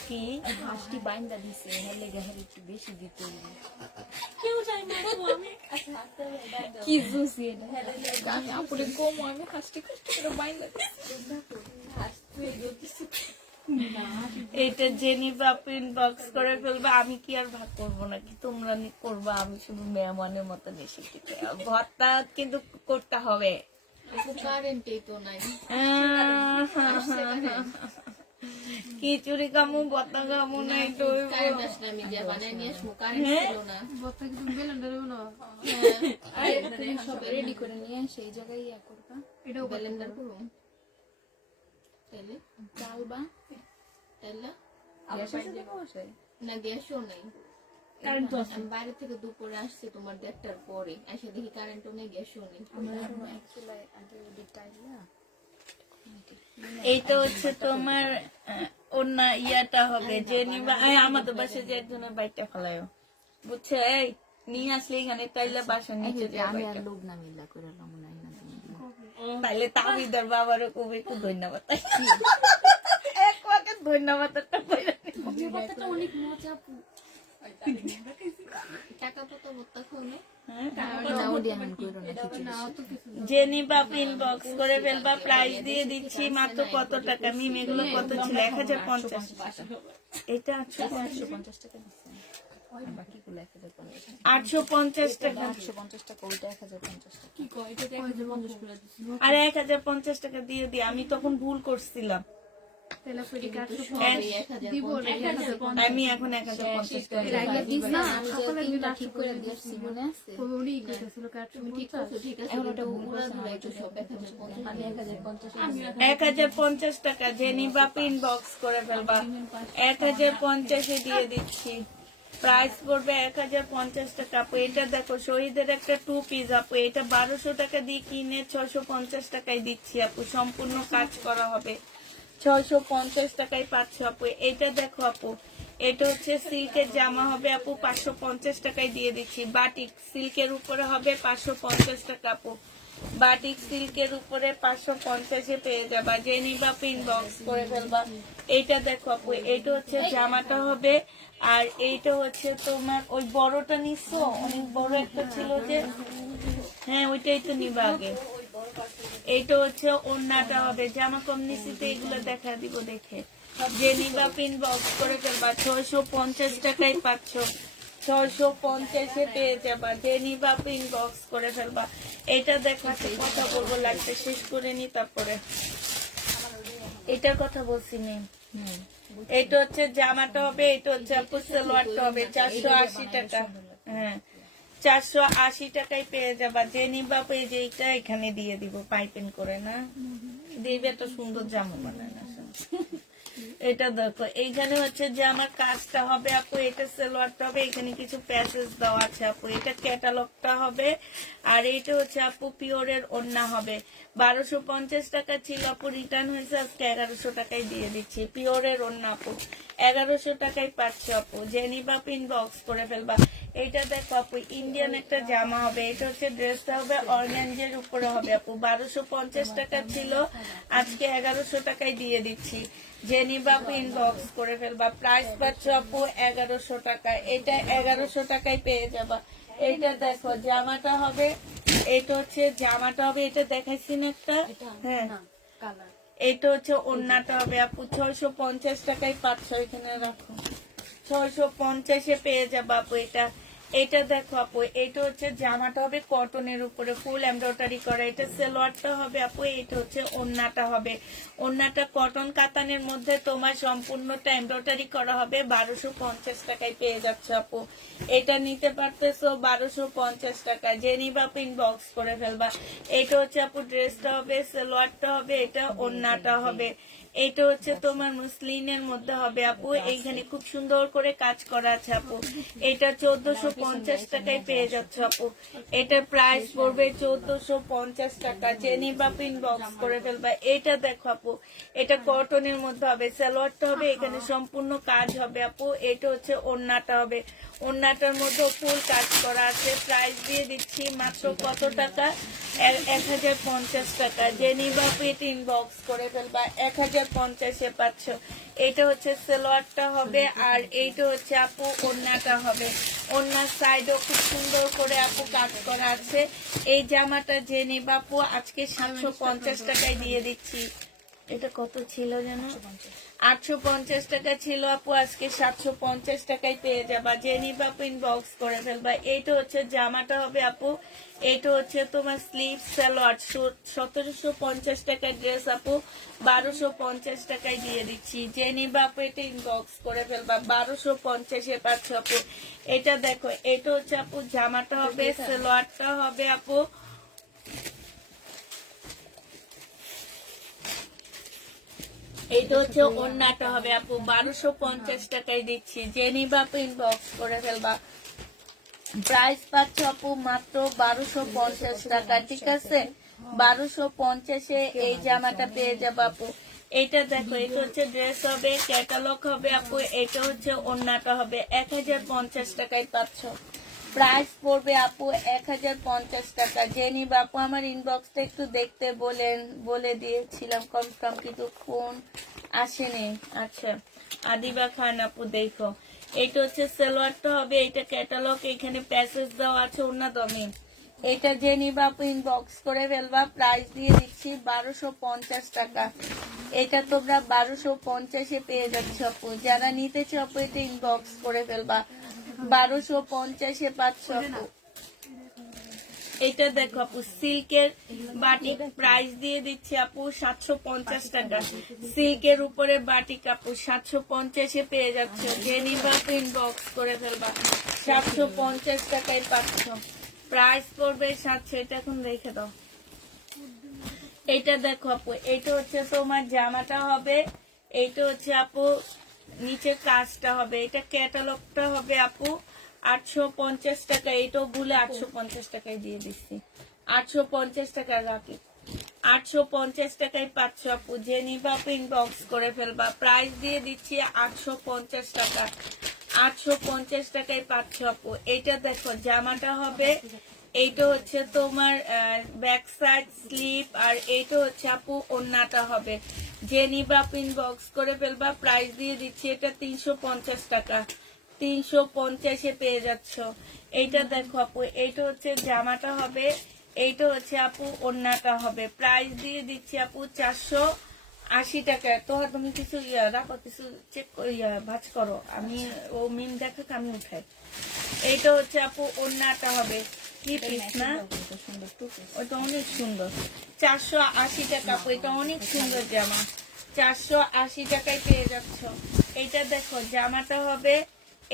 কি হাঁসটি বাইন্দা দিছে, হেলে গেলে একটু বেশি দিতে কেউ চাই না আপু, আমি কি জুসি এটা আমি আপুরে কম আমি হাঁসটি কষ্ট করে বাইন্দা এটা জেনিভা প্রিন্ট বক্স করে ফেলবে। আমি কি আর ভাগ করবো নাকি, তোমরা করবা, আমি শুধু মেহমানের মতো বেশি কিছু ভর্তা কিন্তু করতে হবে। কারেন্টই তো নাই। খিচুড়ি কামু, ভর্তা কামু নাই তো কারেন্ট আসলে আমি যা বানাই নিয়ে আসবো, কারেন্ট ছিল না। বর্তা কি তুমি বেলেন্ডার না তুমি সব রেডি করে নিয়ে সেই জায়গায় ইয়া করবা, এটাও ব্লেন্ডার করুম তাইলে চালবা, তাইলে না গ্যাসও নেই। আমি বাইরে থেকে দুপুরে আসছি তোমার 1:30টার পরে, এসে দেখি কারেন্টও নেই, গ্যাসও নেই। এইটা হচ্ছে তোমার অন্য ইয়াটা হবে জেনিভা। আমাদের বাসে যে একজনের বাইকটা ফেলায়, বুঝছো, এই নিয়ে আসলে এখানে তাইলে বাসা নিচে আমি আর লোক না মিল্লা করে মনে হয় না তাইলে তাবিদার বাবারও খুবই খুব ধন্যবাদ, এক ওকে ধন্যবাদ একটা কইরা নিও। অনেক মজা। টাকা কত ভর্তা খাওয়ানো জেনিভা প্রিন্ট বক্স করে ফেলবা। প্রাইস দিয়ে দিচ্ছি মাত্র কত টাকা মিম, এগুলো কত ছিল, 1050। এটা 850 টাকা, 850 টাকা, আর 1050 টাকা দিয়ে দিই। আমি তখন ভুল করছিলাম, তেলা ফেরি কাটছো দিব আমি এখন 1050 টাকা দিব। না সকালে দিন ঠিক করে দিয়েছি মনে আছে ওই কইছিল কাটছো ঠিক আছে, ঠিক আছে। এখন ওটা উড়া দিলাই তো সব 1050 আমি 1050 টাকা জেনিভা প্রিন্ট বক্স করে ফেলবা। 1050-এ দিয়ে দিচ্ছি। প্রাইস পড়বে 1050 টাকা আপু। এটা দেখো শহীদের একটা 2 পিস আপু, এটা 1200 টাকা দিয়ে কিনে 650 টাকায় দিচ্ছি আপু, সম্পূর্ণ কাজ করা হবে, 650 টাকায় পাচ্ছ আপু। এটা দেখো আপু, এটা হচ্ছে সিল্কের জামা হবে আপু, 550 টাকায় দিয়ে দিচ্ছি। বাটিক সিল্কের উপরে হবে 550 টাকা আপু, বাটিক সিল্কের উপরে 550-এ পেয়ে যাবা। জেনিভা প্রিন্ট বক্স করে ফেলবা। এইটা দেখো আপু, এইটা হচ্ছে জামাটা হবে, আর এইটা হচ্ছে তোমার ওই বড়টা নিছো, অনেক বড় একটা ছিল যে, হ্যাঁ ওইটাই তো নিবা আগে। এইটা হচ্ছে ওড়নাটা হবে, জামা কম নিচিতে এগুলো দেখা দিব দেখে। জেনিভা প্রিন্ট বক্স করে ফেলবা, 650 টাকায় পাচ্ছ, 650-এ পেয়ে যাবা। জেনিভা প্রিন্ট বক্স করে ফেলবা। এটা দেখো কথা বলবো, লাগতে শেষ করে নি তারপরে এটার কথা বলছি মেম। এটা হচ্ছে জামাটা হবে, এটা হচ্ছে আপু সালোয়ারটা হবে, 480 টাকা। হ্যাঁ 480 টাকায় পেয়ে যাবা। জেনিভা পেয়ে এইটা এখানে দিয়ে দিব পাইপিং করে, না দিবে, এত সুন্দর জামা বানায় না। এটা দেখো এইখানে হচ্ছে যে আমার কাজটা হবে আপু, এটা সালোয়ারটা হবে, এখানে কিছু প্যাসেজ দেওয়া আছে আপু, এটা ক্যাটালগটা হবে, আর এইটা হচ্ছে আপু পিওরের ওড়না হবে। 1250 টাকা ছিল আপু, রিটার্ন হয়েছে, আজকে 1100 টাকায় দিয়ে দিচ্ছি। পিওরের ওড়না আপু 1100 টাকায় পাচ্ছ আপু। জেনিভা প্রিন্ট বক্স করে ফেলবা। এইটা দেখো আপু ইন্ডিয়ান একটা জামা হবে, এটা হচ্ছে ড্রেসটা হবে অর্গানজার উপরে হবে আপু, 1250 টাকা ছিল, আজকে 1100 টাকায় দিয়ে দিচ্ছি। জেনিভা প্রিন্ট বক্স করে ফেলবা। প্রাইস পাচ্ছ আপু 1100 টাকা, এটা 1100 টাকায় পেয়ে যাবা। এইটা দেখো জামাটা হবে, এটা হচ্ছে জামাটা হবে, এটা দেখাইছি না একটা, হ্যাঁ এইটা হচ্ছে ওড়নাটা হবে আপু, 650 টাকায় পাচ্ছ, এখানে রাখো, 650-এ পেয়ে যাবা আপু। এটা এটা দেখো আপু, এটা হচ্ছে জামাটা হবে কটনের উপরে ফুল এমব্রয়ডারি করা, এটা সালোয়ারটা হবে আপু, এটা হচ্ছে ওড়নাটা হবে। ওড়নাটা কটন কাতানের মধ্যে তোমার সম্পূর্ণটা এমব্রয়ডারি করা হবে, 1250 টাকায় পেয়ে যাচ্ছে আপু। এটা নিতে পারতেছো 1250 টাকা, যে নিবা ইনবক্স করে ফেলবা। এটা হচ্ছে আপু ড্রেসটা হবে, সালোয়ারটা হবে, এটা ওড়নাটা হবে। এটা হচ্ছে তোমার মুসলিনের মধ্যে হবে আপু, এইখানে খুব সুন্দর করে কাজ করা আছে আপু। এটা 1450 টাকায় পেয়ে যাচ্ছে আপু। এটার প্রাইস পড়বে 1450 টাকা, যে নিবা ইনবক্স করে ফেলবা। এটা দেখো আপু, এটা কটনের মধ্যে হবে, সালোয়ারটা হবে, এখানে সম্পূর্ণ কাজ হবে আপু। এটা হচ্ছে ওড়নাটা হবে, ওড়নাটার মধ্যে ফুল কাজ করা আছে। প্রাইস দিয়ে দিচ্ছি মাত্র কত টাকা? 1050 টাকা, যে নিবা এটা ইনবক্স করে ফেলবা। 1050-এ পাচ্ছ। এটা হচ্ছে সালোয়ারটা হবে, আর এইটা হচ্ছে আপু ওড়নাটা হবে। ওড়নার সাইডও খুব সুন্দর করে আপু কাজ করা আছে। এই জামাটা যে নিবা আপু আজকে 750 টাকায় দিয়ে দিচ্ছি। এটা কত ছিল যেন? 850 টাকা ছিল আপু, আজকে 750 টাকায় পেয়ে যাবা। যে নিবা আপু ইনবক্স করে ফেলবা। এইটা হচ্ছে জামাটা হবে আপু, এটা হচ্ছে তোমার স্লিভ সালোয়ার। 1750 টাকার ড্রেস আপু 1250 টাকায় দিয়ে দিচ্ছি। যে নিবা আপু এটা ইনবক্স করে ফেলবা। 1250-এ পাচ্ছ আপু। এটা দেখো, এটা হচ্ছে আপু জামাটা হবে, সালোয়ারটা হবে আপু, এইটা হচ্ছে ওড়নাটা হবে আপু। 1250 টাকায় দিচ্ছি, যে নিবা আপু ইনবক্স করে ফেলবা। প্রাইস পাচ্ছ আপু মাত্র 1250 টাকা, ঠিক আছে? 1250-এ এই জামাটা পেয়ে যাবো আপু। এটা দেখো, এটা হচ্ছে ড্রেস হবে, ক্যাটালগ হবে আপু, এটা হচ্ছে ওড়নাটা হবে। 1050 টাকায় পাচ্ছ। প্রাইস পড়বে আপু 1050 টাকা, যে নিবা আপু। আমার ইনবক্সটা একটু দেখতে বলে দিয়েছিলাম কনফার্ম, কিন্তু ফোন আসেনি। আচ্ছা, আদিবা খান আপু দেখো, এটা হচ্ছে সালোয়ারটা হবে, এটা ক্যাটালগ, এখানে প্যাসেজ দেওয়া আছে, ওড়না দমে। এটা যে নিবা আপু ইনবক্স করে ফেলবা। প্রাইস দিয়ে দিচ্ছি 1250 টাকা। এটা তোমরা 1250-এ পেয়ে যাচ্ছ আপু। যারা নিতে চাও আপু এটা ইনবক্স করে ফেলবা। 1250-এ পাচ্ছ আপু। এটা দেখো আপু, সিল্কের বাটিক, প্রাইস দিয়ে দিচ্ছি আপু 750 টাকা। সিল্কের উপরে বাটিক আপু 750-এ পেয়ে যাচ্ছে। যে নিবা আপু ইনবক্স করে ফেলবা। 750 টাকায় পাচ্ছ। প্রাইস পড়বে 700। এটা এখন রেখে দাও। এটা দেখো আপু, এটা হচ্ছে তোমার জামাটা হবে, এইটা হচ্ছে আপু নিচের কাজটা হবে। এটা ক্যাটালগটা হবে আপু 850 টাকা। এটাও ভুলে 850 টাকায় দিয়ে দিচ্ছি। 850 টাকা রাখি। 850 টাকায় পাচ্ছ আপু। যে নিবা আপু ইনবক্স করে ফেলবা। প্রাইস দিয়ে দিচ্ছি 850 টাকা। 850 টাকায় পাচ্ছ আপু। এইটা দেখো, জামাটা হবে, এইটা হচ্ছে তোমার ব্যাক সাইড স্লিপ, আর এইটা হচ্ছে আপু ওড়নাটা হবে। যে নিবা আপু ইনবক্স করে ফেলবা। প্রাইস দিয়ে দিচ্ছি এটা 350 টাকা। 350-এ পেয়ে যাচ্ছ। এইটা দেখো আপু, এইটা হচ্ছে জামাটা হবে, এইটা হচ্ছে আপু ওড়নাটা হবে। প্রাইস দিয়ে দিচ্ছি আপু 480 টাকা। তো তুমি কিছু রাখো, কিছু চেক ভাজ করো, আমি ও মিন দেখাক, আমি উঠাই। এইটা হচ্ছে আপু ওড়নাটা হবে, কি পিস না, ওটা অনেক সুন্দর। 480 টাকা আপু, এটা অনেক সুন্দর জামা। 480 টাকায় পেয়ে যাচ্ছ। এটা দেখো, জামাটা হবে,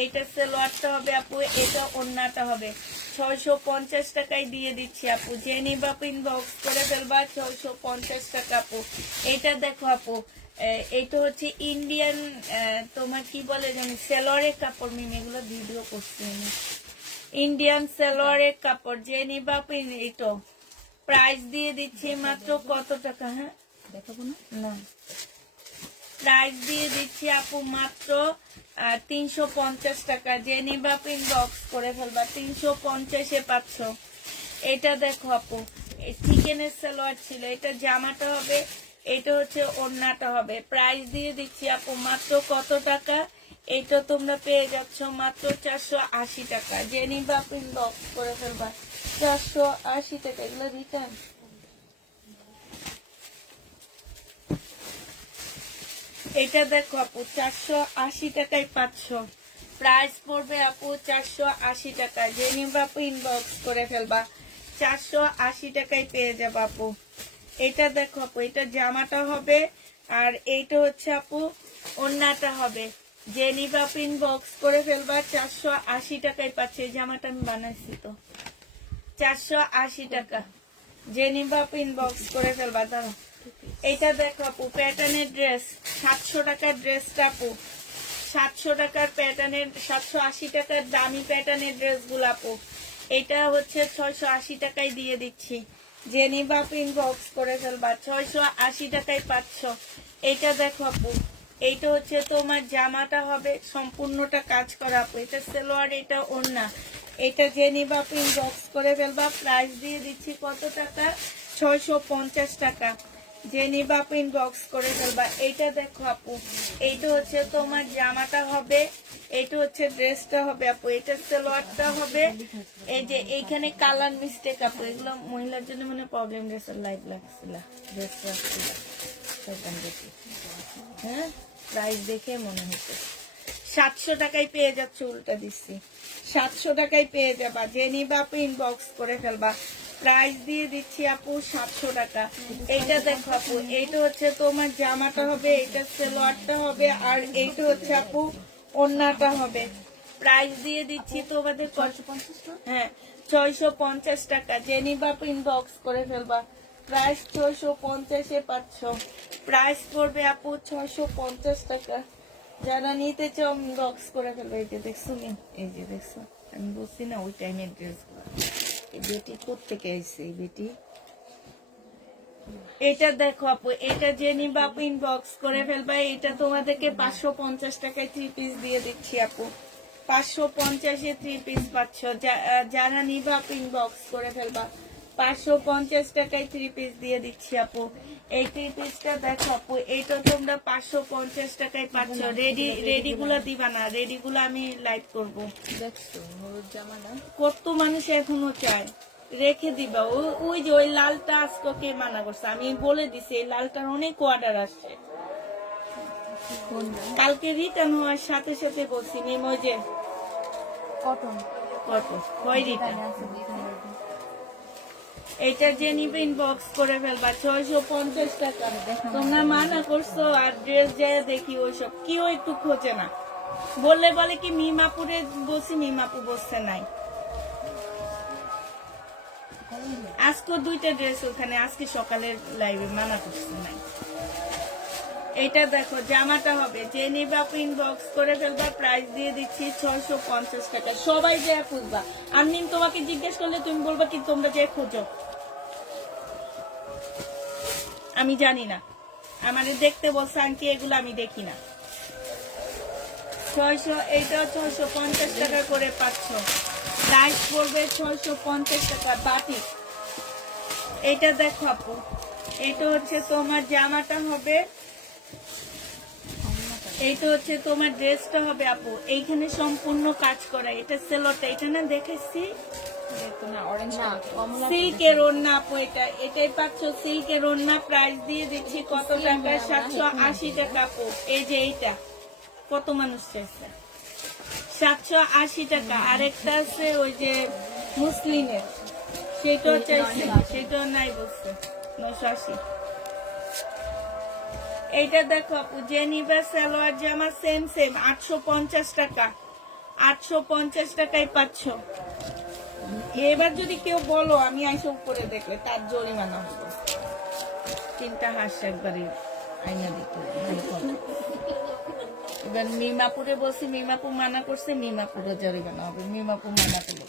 এটা সালোয়ারটা হবে আপু, এটা ওড়নাটা হবে। 650 টাকায় দিয়ে দিচ্ছি আপু। যে নিবা আপু ইনবক্স করে ফেলবা। 650 টাকা আপু। এটা দেখো আপু, এটা হচ্ছে ইন্ডিয়ান, তোমার কি বলে জানি, সালোয়ারের কাপড়। মিম এগুলো ভিডিও করছি আমি। ইন্ডিয়ান সালোয়ারের কাপড়, যে নিবা আপু এইটা। প্রাইস দিয়ে দিচ্ছি মাত্র কত টাকা? হ্যাঁ দেখাবো না। প্রাইস দিয়ে দিচ্ছি আপু মাত্র 350 টাকা। যে নিবা আপু ইনবক্স করে ফেলবা। 350-এ পাচ্ছ। এটা দেখো আপু, চিকেনের সালোয়ার ছিল, এটা জামাটা হবে, এটা হচ্ছে ওড়নাটা হবে। প্রাইস দিয়ে দিচ্ছি আপু মাত্র কত টাকা? এটা তোমরা পেয়ে যাচ্ছ মাত্র 480 টাকা। যে নিবা আপু ইনবক্স করে ফেলবা। 480 টাকা। এগুলো রিটার্ন। এটা দেখো আপু, 480 টাকায় পাচ্ছ। প্রাইস পড়বে আপু 480 টাকা। যে নিবা আপু ইনবক্স করে ফেলবা, 480 টাকায় পেয়ে যাবো আপু। এটা দেখো আপু, এটা জামাটা হবে আর এইটা হচ্ছে আপু ওড়নাটা হবে। যে নিবা আপু ইনবক্স করে ফেলবা, 480 টাকায় পাচ্ছে। এই জামাটা আমি বানাইছি তো, 480 টাকা। যে নিবা আপু ইনবক্স করে ফেলবা। দাঁড়া, এইটা দেখো আপু প্যাটার্নের ড্রেস, 700 টাকার ড্রেসটা আপু, 700 টাকার প্যাটার্নের, 780 টাকার দামি প্যাটার্নের ড্রেস গুলো আপু। এটা হচ্ছে 680 টাকায় দিয়ে দিচ্ছি। যে নিবা আপু ইনবক্স করে ফেলবা, 680 টাকায় পাচ্ছ। এইটা দেখো আপু, এইটা হচ্ছে তোমার জামাটা হবে সম্পূর্ণটা কাজ করা আপু। এটা সালোয়ার, এটা ওড়না। এটা যে নিবা আপু ইনবক্স করে ফেলবা। প্রাইস দিয়ে দিচ্ছি কত টাকা? 650 টাকা। যে নিবা আপু ইনবক্স করে ফেলবা। এইটা দেখো আপু, এইটা হচ্ছে তোমার জামাটা হবে, এইটা হচ্ছে ড্রেসটা হবে আপু, এটা সালোয়ারটা হবে। এই যে এইখানে কালার মিস্টেক আপু, এগুলো মহিলার জন্য মানে প্রবলেম। ড্রেসের লাইভ লাগছিল, ড্রেস হ্যাঁ, প্রাইস দেখে মনে হচ্ছে 700 টাকায় পেয়ে যাচ্ছে। উল্টা দিচ্ছি, 700 টাকায় পেয়ে যাবা। যে নিবা আপু ইনবক্স করে ফেলবা। প্রাইস দিয়ে দিচ্ছি আপু 700 টাকা। এইটা দেখো আপু, এইটা হচ্ছে তোমার জামাটা হবে, এটা সালোয়ারটা হবে আর এইটা হচ্ছে আপু ওড়নাটা হবে। প্রাইস দিয়ে দিচ্ছি তোমাদের 650 টাকা। যে নিবা আপু ইনবক্স করে ফেলবা। প্রাইস 650-এ পাচ্ছ। প্রাইস পড়বে আপু 650 টাকা। যারা নিতে চাও ইনবক্স করে ফেলবে। এই যে দেখছো, এই যে দেখছো, আমি বলছি না ওই টাইমের ড্রেস গুলো। এই বেটি কোত্থেকে এসছে এই বেটি? এটা দেখো আপু, এটা যে নিবা আপু ইনবক্স করে ফেলবা। এটা তোমাদেরকে 550 টাকায় 3 পিস দিয়ে দিচ্ছি আপু। 550-এ 3 পিস পাচ্ছ। যারা নিবা আপু ইনবক্স করে ফেলবা। 550 টাকায় 3 পিস দিয়ে দিচ্ছি আপু। এই 3 পিসটা দেখো আপু, এইটা তোমরা 550 টাকায় পাচ্ছ। রেডি গুলো দিবা না, রেডি গুলো আমি লাইভ করবো। দেখছো হলুদ জামাটা? কত মানুষ এখনো চায়, রেখে দিবা। ওই যে ওই লালটা আজকে কে মানা করছে, আমি বলে দিছি এই লালটার অনেক অর্ডার আসছে। কালকে রিটার্ন হওয়ার সাথে সাথে বলছি নিম, ওই যে কটন কত কয় রিটার্ন। এটা যে নিবে ইনবক্স করে ফেলবা। 650 টাকা। তোমরা মানা করছো আর ড্রেস যায় দেখি ওইসব কেউ একটু খোঁজে না। বললে বলে কি মিমাপুরে বসি, মিমাপু বসছে নাই। আজকে 2টা ড্রেস ওখানে আজকে সকালের লাইভে মানা করছে নাই। এটা দেখো জামাটা হবে। যে নিবে আপু ইনবক্স করে ফেলবা। প্রাইস দিয়ে দিচ্ছি 650 টাকা। সবাই যে খুঁজবা। আমি তোমাকে জিজ্ঞেস করলে তুমি বলবা কি তোমরা যে খোঁজো। আমি জানি না, আমাদের দেখতে বলছে আন্টি, এগুলো আমি দেখি না। 600, এইটা 650 টাকা করে পাচ্ছ। প্রাইস পড়বে 650 টাকা। বাটিক, এইটা দেখো আপু, এইটা হচ্ছে তোমার জামাটা হবে, এইটা হচ্ছে তোমার ড্রেসটা হবে আপু। এইখানে সম্পূর্ণ কাজ করা। এটা সেলোটা, এটা না দেখেছি সিল্কের ওড়না আপু। এটাই পাচ্ছ সিল্কের ওড়না। প্রাইস দিয়ে দিচ্ছি কত টাকা? 780 টাকা আপু। এই যে এইটা কত মানুষ চাইছে, 780 টাকা। আরেকটা আছে ওই যে মুসলিমের, সেটাও চাইছে, সেটাও নাই বলছে 980। এইটা দেখো আপু, যে নিবে সালোয়ার জামা সেম 850 টাকা। 850 টাকায় পাচ্ছ। এবার যদি কেউ বলো আমি আইসা উপরে দেখলে তার জরিমানা হবো। 3টা হাঁস একবারে আইনা দিতে হবে। এবার মিমাপুরে বলছি, মিমাপু মানা করছে, মিমাপুরে জরিমানা হবে। মিমাপু মানা করলো।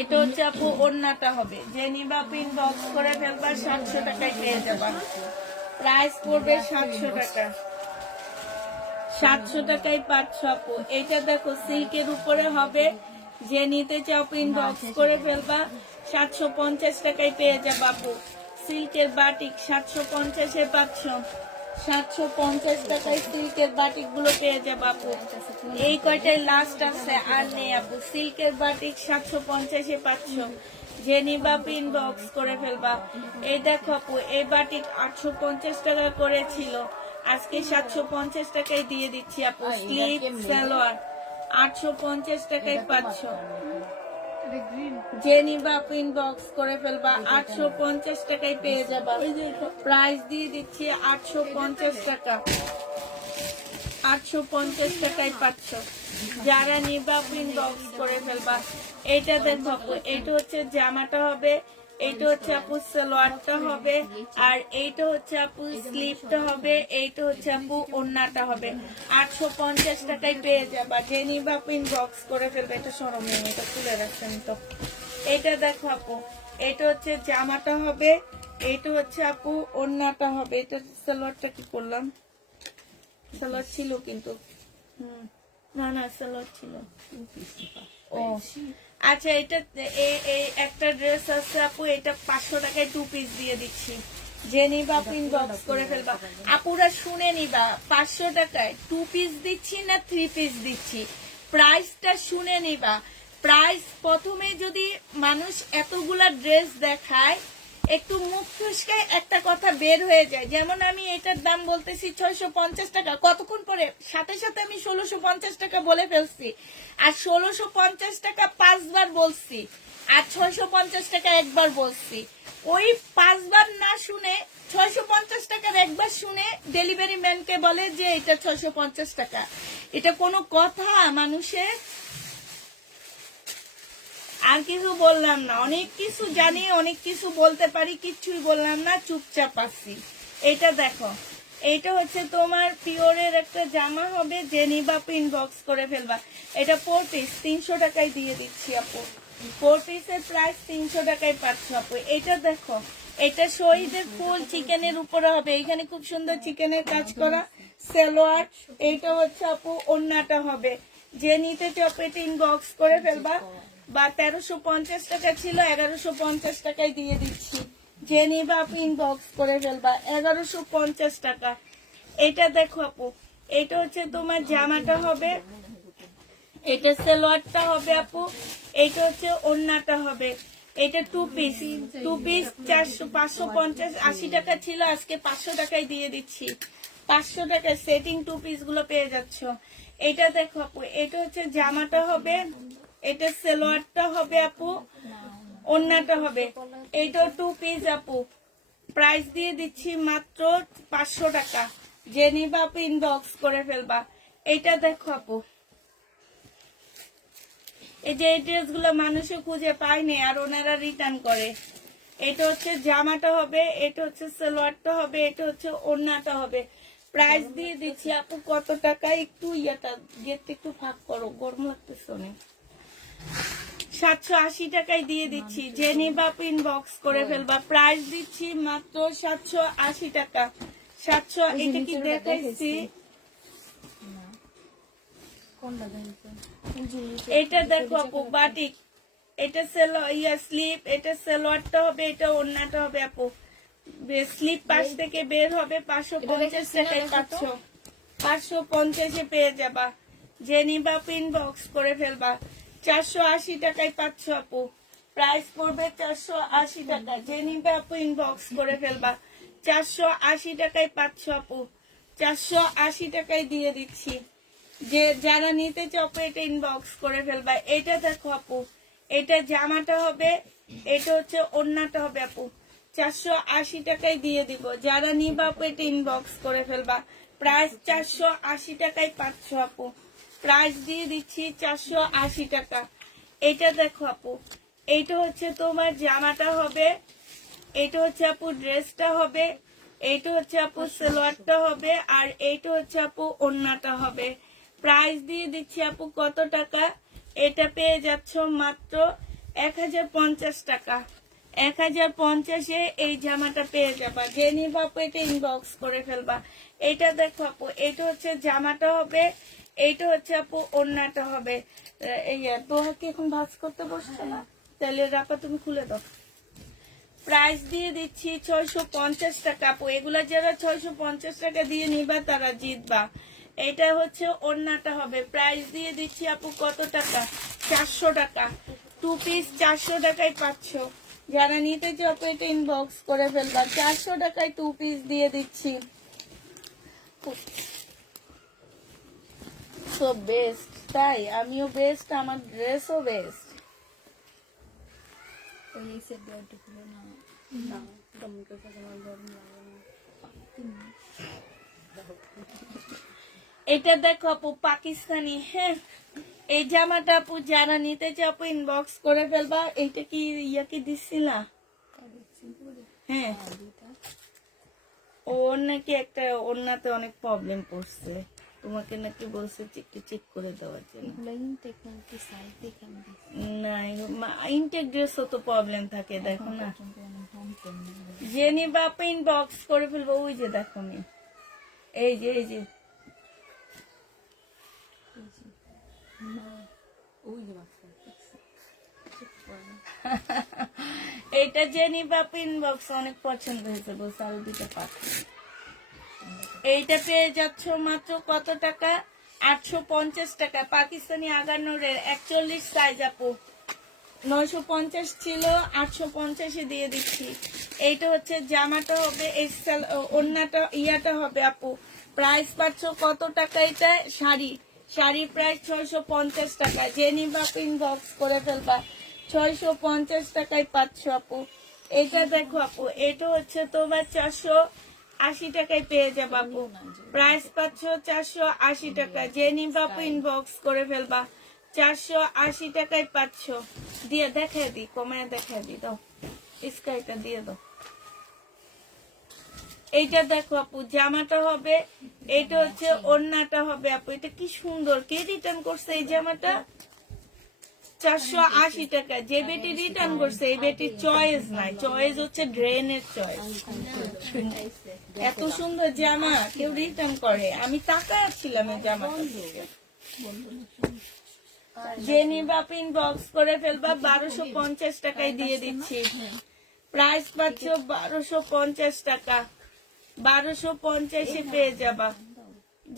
এটা হচ্ছে আপু ওড়নাটা হবে। যে নিবা আপু ইনবক্স করে ফেলবা। 700 টাকায় পেয়ে যাবা। প্রাইস পড়বে 700 টাকা। 700 টাকায় পাচ্ছ আপু। এইটা দেখো সিল্কের উপরে হবে। যে নিতে চাও ইনবক্স করে ফেলবা। 750 টাকায় পেয়ে যাবা আপু। সিল্কের বাটিক 750-এ পাচ্ছ। 750 টাকায় সিল্কের বাটিক গুলো পেয়ে যাবা আপু। এই কয়টাই লাস্ট আছে, আর নেই আপু। সিল্কের বাটিক 750-এ পাচ্ছ। যে নিবা ইনবক্স করে ফেলবা। এই দেখো আপু, এই বাটিক 850 টাকা করে ছিল, আজকে 750 টাকায় দিয়ে দিচ্ছি আপু। স্লিপ সালোয়ার 850 টাকায় পাচ্ছ। এটা গ্রিন। যে নিবা ইনবক্স করে ফেলবা, 850 টাকায় পেয়ে যাবা। প্রাইস দিয়ে দিচ্ছি 850 টাকা, 850 টাকায় পাচ্ছ। যারা নিবা ইনবক্স করে ফেলবা। এটা দেখো আপু, এটা হচ্ছে জামাটা হবে, এইটা হচ্ছে আপু সালোয়ারটা হবে, আর এইটা হচ্ছে আপু স্লিপটা হবে, এইটা হচ্ছে আপু ওড়নাটা হবে। 850 টাকায় পেয়ে যাবা। যে নিবা ইনবক্স করে ফেলবে। এটা সরম নেই, এটা খুলে রাখছেন তো। এটা দেখো আপু, এটা হচ্ছে জামাটা হবে, এইটা হচ্ছে আপু ওড়নাটা হবে। এটা সালোয়ারটা কি করলাম, সালোয়ার ছিল কিন্তু না না সালোয়ার ছিল। ও আচ্ছা, এটা এই একটা ড্রেস আছে আপু, এটা 500 টাকায় 2 পিস দিয়ে দিচ্ছি। যে নিবা ইনবক্স করে ফেলবা। আপুরা শুনে নিবা, 500 টাকায় 2 পিস দিচ্ছি না 3 পিস দিচ্ছি, প্রাইসটা শুনে নিবা। প্রাইস প্রথমে যদি মানুষ এতগুলা ড্রেস দেখায়, একটু মুখ ফুসকায় একটা কথা বের হয়ে যায়। যেমন আমি এটার দাম বলতেছি 650 টাকা, কতক্ষণ পরে সাথে সাথে আমি 1650 টাকা বলে ফেলছি। আর 1650 টাকা 5 বার বলছি, আর 650 টাকা একবার বলছি। ওই 5 বার না শুনে 650 টাকার একবার শুনে ডেলিভারি ম্যানকে বলে যে এটা 650 টাকা। এটা কোনো কথা মানুষের? আর কিছু বললাম না, অনেক কিছু জানি, অনেক কিছু বলতে পারি, কিচ্ছুই বললাম না, চুপচাপ আছি। এটা দেখো, এটা হচ্ছে তোমার পিওরের একটা জামা হবে। যে নিবা ইনবক্স করে ফেলবা। এটা 4 পিস 300 টাকায় দিয়ে দিচ্ছি আপু। 4 পিসের প্রাইস 300 টাকায় পাচ্ছ আপু। এটা দেখো, এটা শহীদের ফুল চিকেনের উপরে হবে, এখানে খুব সুন্দর চিকেনের কাজ করা সালোয়ার। এইটা হচ্ছে আপু ওড়নাটা হবে। যে নিতে চাও এটা ইনবক্স করে ফেলবা। বা 1350 টাকা ছিল, 1150 টাকায় দিয়ে দিচ্ছি। যে নিবা আপনি ইনবক্স করে ফেলবা, 1150 টাকা। এটা দেখো আপু, এটা হচ্ছে তোমার জামাটা হবে, এটা সালোয়ারটা হবে আপু, এটা হচ্ছে ওড়নাটা হবে। এটা 2 পিস, 2 পিস 400 550 80 টাকা ছিল, আজকে 500 টাকায় দিয়ে দিচ্ছি। 500 টাকায় সেটিং 2 পিস গুলো পেয়ে যাচ্ছ। এটা দেখো আপু, এটা হচ্ছে জামাটা হবে, এটা সালোয়ারটা হবে আপু, ওড়নাটা হবে। এইটাও 2 পিস আপু। প্রাইস দিয়ে দিচ্ছি মাত্র 500 টাকা। যে নিবা আপু ইনবক্স করে ফেলবা। এটা দেখো আপু, এই যে এই ড্রেসগুলো মানুষে খুঁজে পায়নি আর ওনারা রিটার্ন করে। এটা হচ্ছে জামাটা হবে, এটা হচ্ছে সালোয়ারটা হবে, এটা হচ্ছে ওড়নাটা হবে। প্রাইস দিয়ে দিচ্ছি আপু কত টাকা, একটু ইয়েটা গেট একটু ফাঁক করো, গরম লাগতেছে অনেক। 780 টাকায় দিয়ে দিচ্ছি। যে নিবা ইনবক্স করে ফেলবা। প্রাইস দিচ্ছি মাত্র 780 টাকা। 700। এটা কি দেখাইছি? এটা দেখো আপু বাটিক, এটা স্লিপ, এটা সালোয়ারটা হবে, এটা ওড়নাটা হবে আপু। স্লিপ পাশ থেকে বের হবে, 550 টাকায় পাচ্ছ। 550-এ পেয়ে যাবা। যে নিবা ইনবক্স করে ফেলবা। 480 টাকায় পাচ্ছ আপু। প্রাইস পড়বে 480 টাকা। যে নিবা আপু ইনবক্স করে ফেলবা। 480 টাকায় পাচ্ছ আপু। 480 টাকায় দিয়ে দিচ্ছি। যে যারা নিতে চাও এটা ইনবক্স করে ফেলবা। এটা দেখো আপু, এটা জামাটা হবে, এটা হচ্ছে ওড়নাটা হবে আপু। 480 টাকায় দিয়ে দিব। যারা নিবা আপু এটা ইনবক্স করে ফেলবা। প্রাইস 480 টাকায় পাচ্ছ আপু। প্রাইস দিয়ে দিচ্ছি 480 টাকা। এটা দেখো আপু, এইটা হচ্ছে তোমার জামাটা হবে, এটা হচ্ছে আপু ড্রেসটা হবে, এইটা হচ্ছে আপু সালোয়ারটা হবে, আর এইটা হচ্ছে আপু ওড়নাটা হবে। প্রাইস দিয়ে দিচ্ছি আপু কত টাকা, এটা পেয়ে যাচ্ছ মাত্র 1050 টাকা। 1050-এ এই জামাটা পেয়ে যাবা। যে নিবা আপু এটা ইনবক্স করে ফেলবা। এটা দেখো আপু, এটা হচ্ছে জামাটা হবে, এইটা হচ্ছে আপু ওড়নাটা হবে। এই তোহা কি এখন ভাঁজ করতে বসছো না? তাহলে রাপা তুমি খুলে দাও। প্রাইস দিয়ে দিচ্ছি 650 টাকা আপু। এগুলা যারা 650 টাকা দিয়ে নিবা তারা জিতবা। এটা হচ্ছে ওড়নাটা হবে। প্রাইস দিয়ে দিচ্ছি আপু কত টাকা, 400 টাকা। 2 পিস 400 টাকায় পাচ্ছ। যারা নিতে চাও এটা ইনবক্স করে ফেলবা। 400 টাকায় 2 পিস দিয়ে দিচ্ছি। So best. তাই আমিও বেস্ট, আমার ড্রেসও বেস্ট। ওই এই সেট দেওয়া একটু খুলে না। না কেমন করে তোমার গরম লাগে না। এটা দেখো আপু পাকিস্তানি, হ্যাঁ এই জামাটা আপু যারা নিতে চাও আপু ইনবক্স করে ফেলবা। এইটা কি ইয়াকে দিছিলা? হ্যাঁ ওর নাকি একটা ওনাতে অনেক প্রবলেম পড়ছে, তোমাকে নাকি বলছে চেক করে দেওয়ার জন্য। এগুলো ইনটেক নাকি সাইজ দেখে আমি দিচ্ছি। না ইনটেক ড্রেসও তো প্রবলেম থাকে, দেখো না। জেনি বাপ ইনবক্স করে ফেলবো, ওই যে দেখো আমি এই যে ওই যে বাচ্চা এইটা জেনি বাপ ইনবক্স অনেক পছন্দ হয়েছে, বলছে আরো দুটো পাঠিয়ে। এইটা পেয়ে যাচ্ছ মাত্র কত টাকা? 850 টাকা। পাকিস্তানি আগানোরের 41 সাইজ আপু, 950 ছিল, 850 দিয়ে দিচ্ছি। এইটা হচ্ছে জামাটা হবে, এই ওড়নাটা ইয়াটা হবে আপু। প্রাইস পাচ্ছ কত টাকা? এটা শাড়ি প্রাইস 650 টাকা। জেনি বাপ ইনবক্স করে ফেলবা, 650 টাকায় পাচ্ছ আপু। এটা দেখো আপু, এটা হচ্ছে তোমার 480 টাকায় পেয়ে যাবো আপু। প্রাইস পাচ্ছ 480 টাকা। জেনি বাপ ইনবক্স করে ফেলবা, 480 টাকায় পাচ্ছ। দিয়ে দেখাই দি, কমায় দেখাই দি, দাও স্কাইটা দিয়ে দাও। এইটা দেখো আপু, জামাটা হবে, এটা হচ্ছে ওড়নাটা হবে আপু। এটা কি সুন্দর, কে রিটার্ন করছে এই জামাটা? 480 টাকা। যে বেটি রিটার্ন করছে এই বেটির চয়েস নাই, চয়েস হচ্ছে ড্রেনের চয়েস। এত সুন্দর জামা কেউ রিটার্ন করে? আমি তাকায় ছিলাম এই জামাটা। জেনি বাপ ইনবক্স করে ফেলবা, 1250 টাকায় দিয়ে দিচ্ছি। প্রাইস পাচ্ছ 1250 টাকা, 1250 পেয়ে যাবা।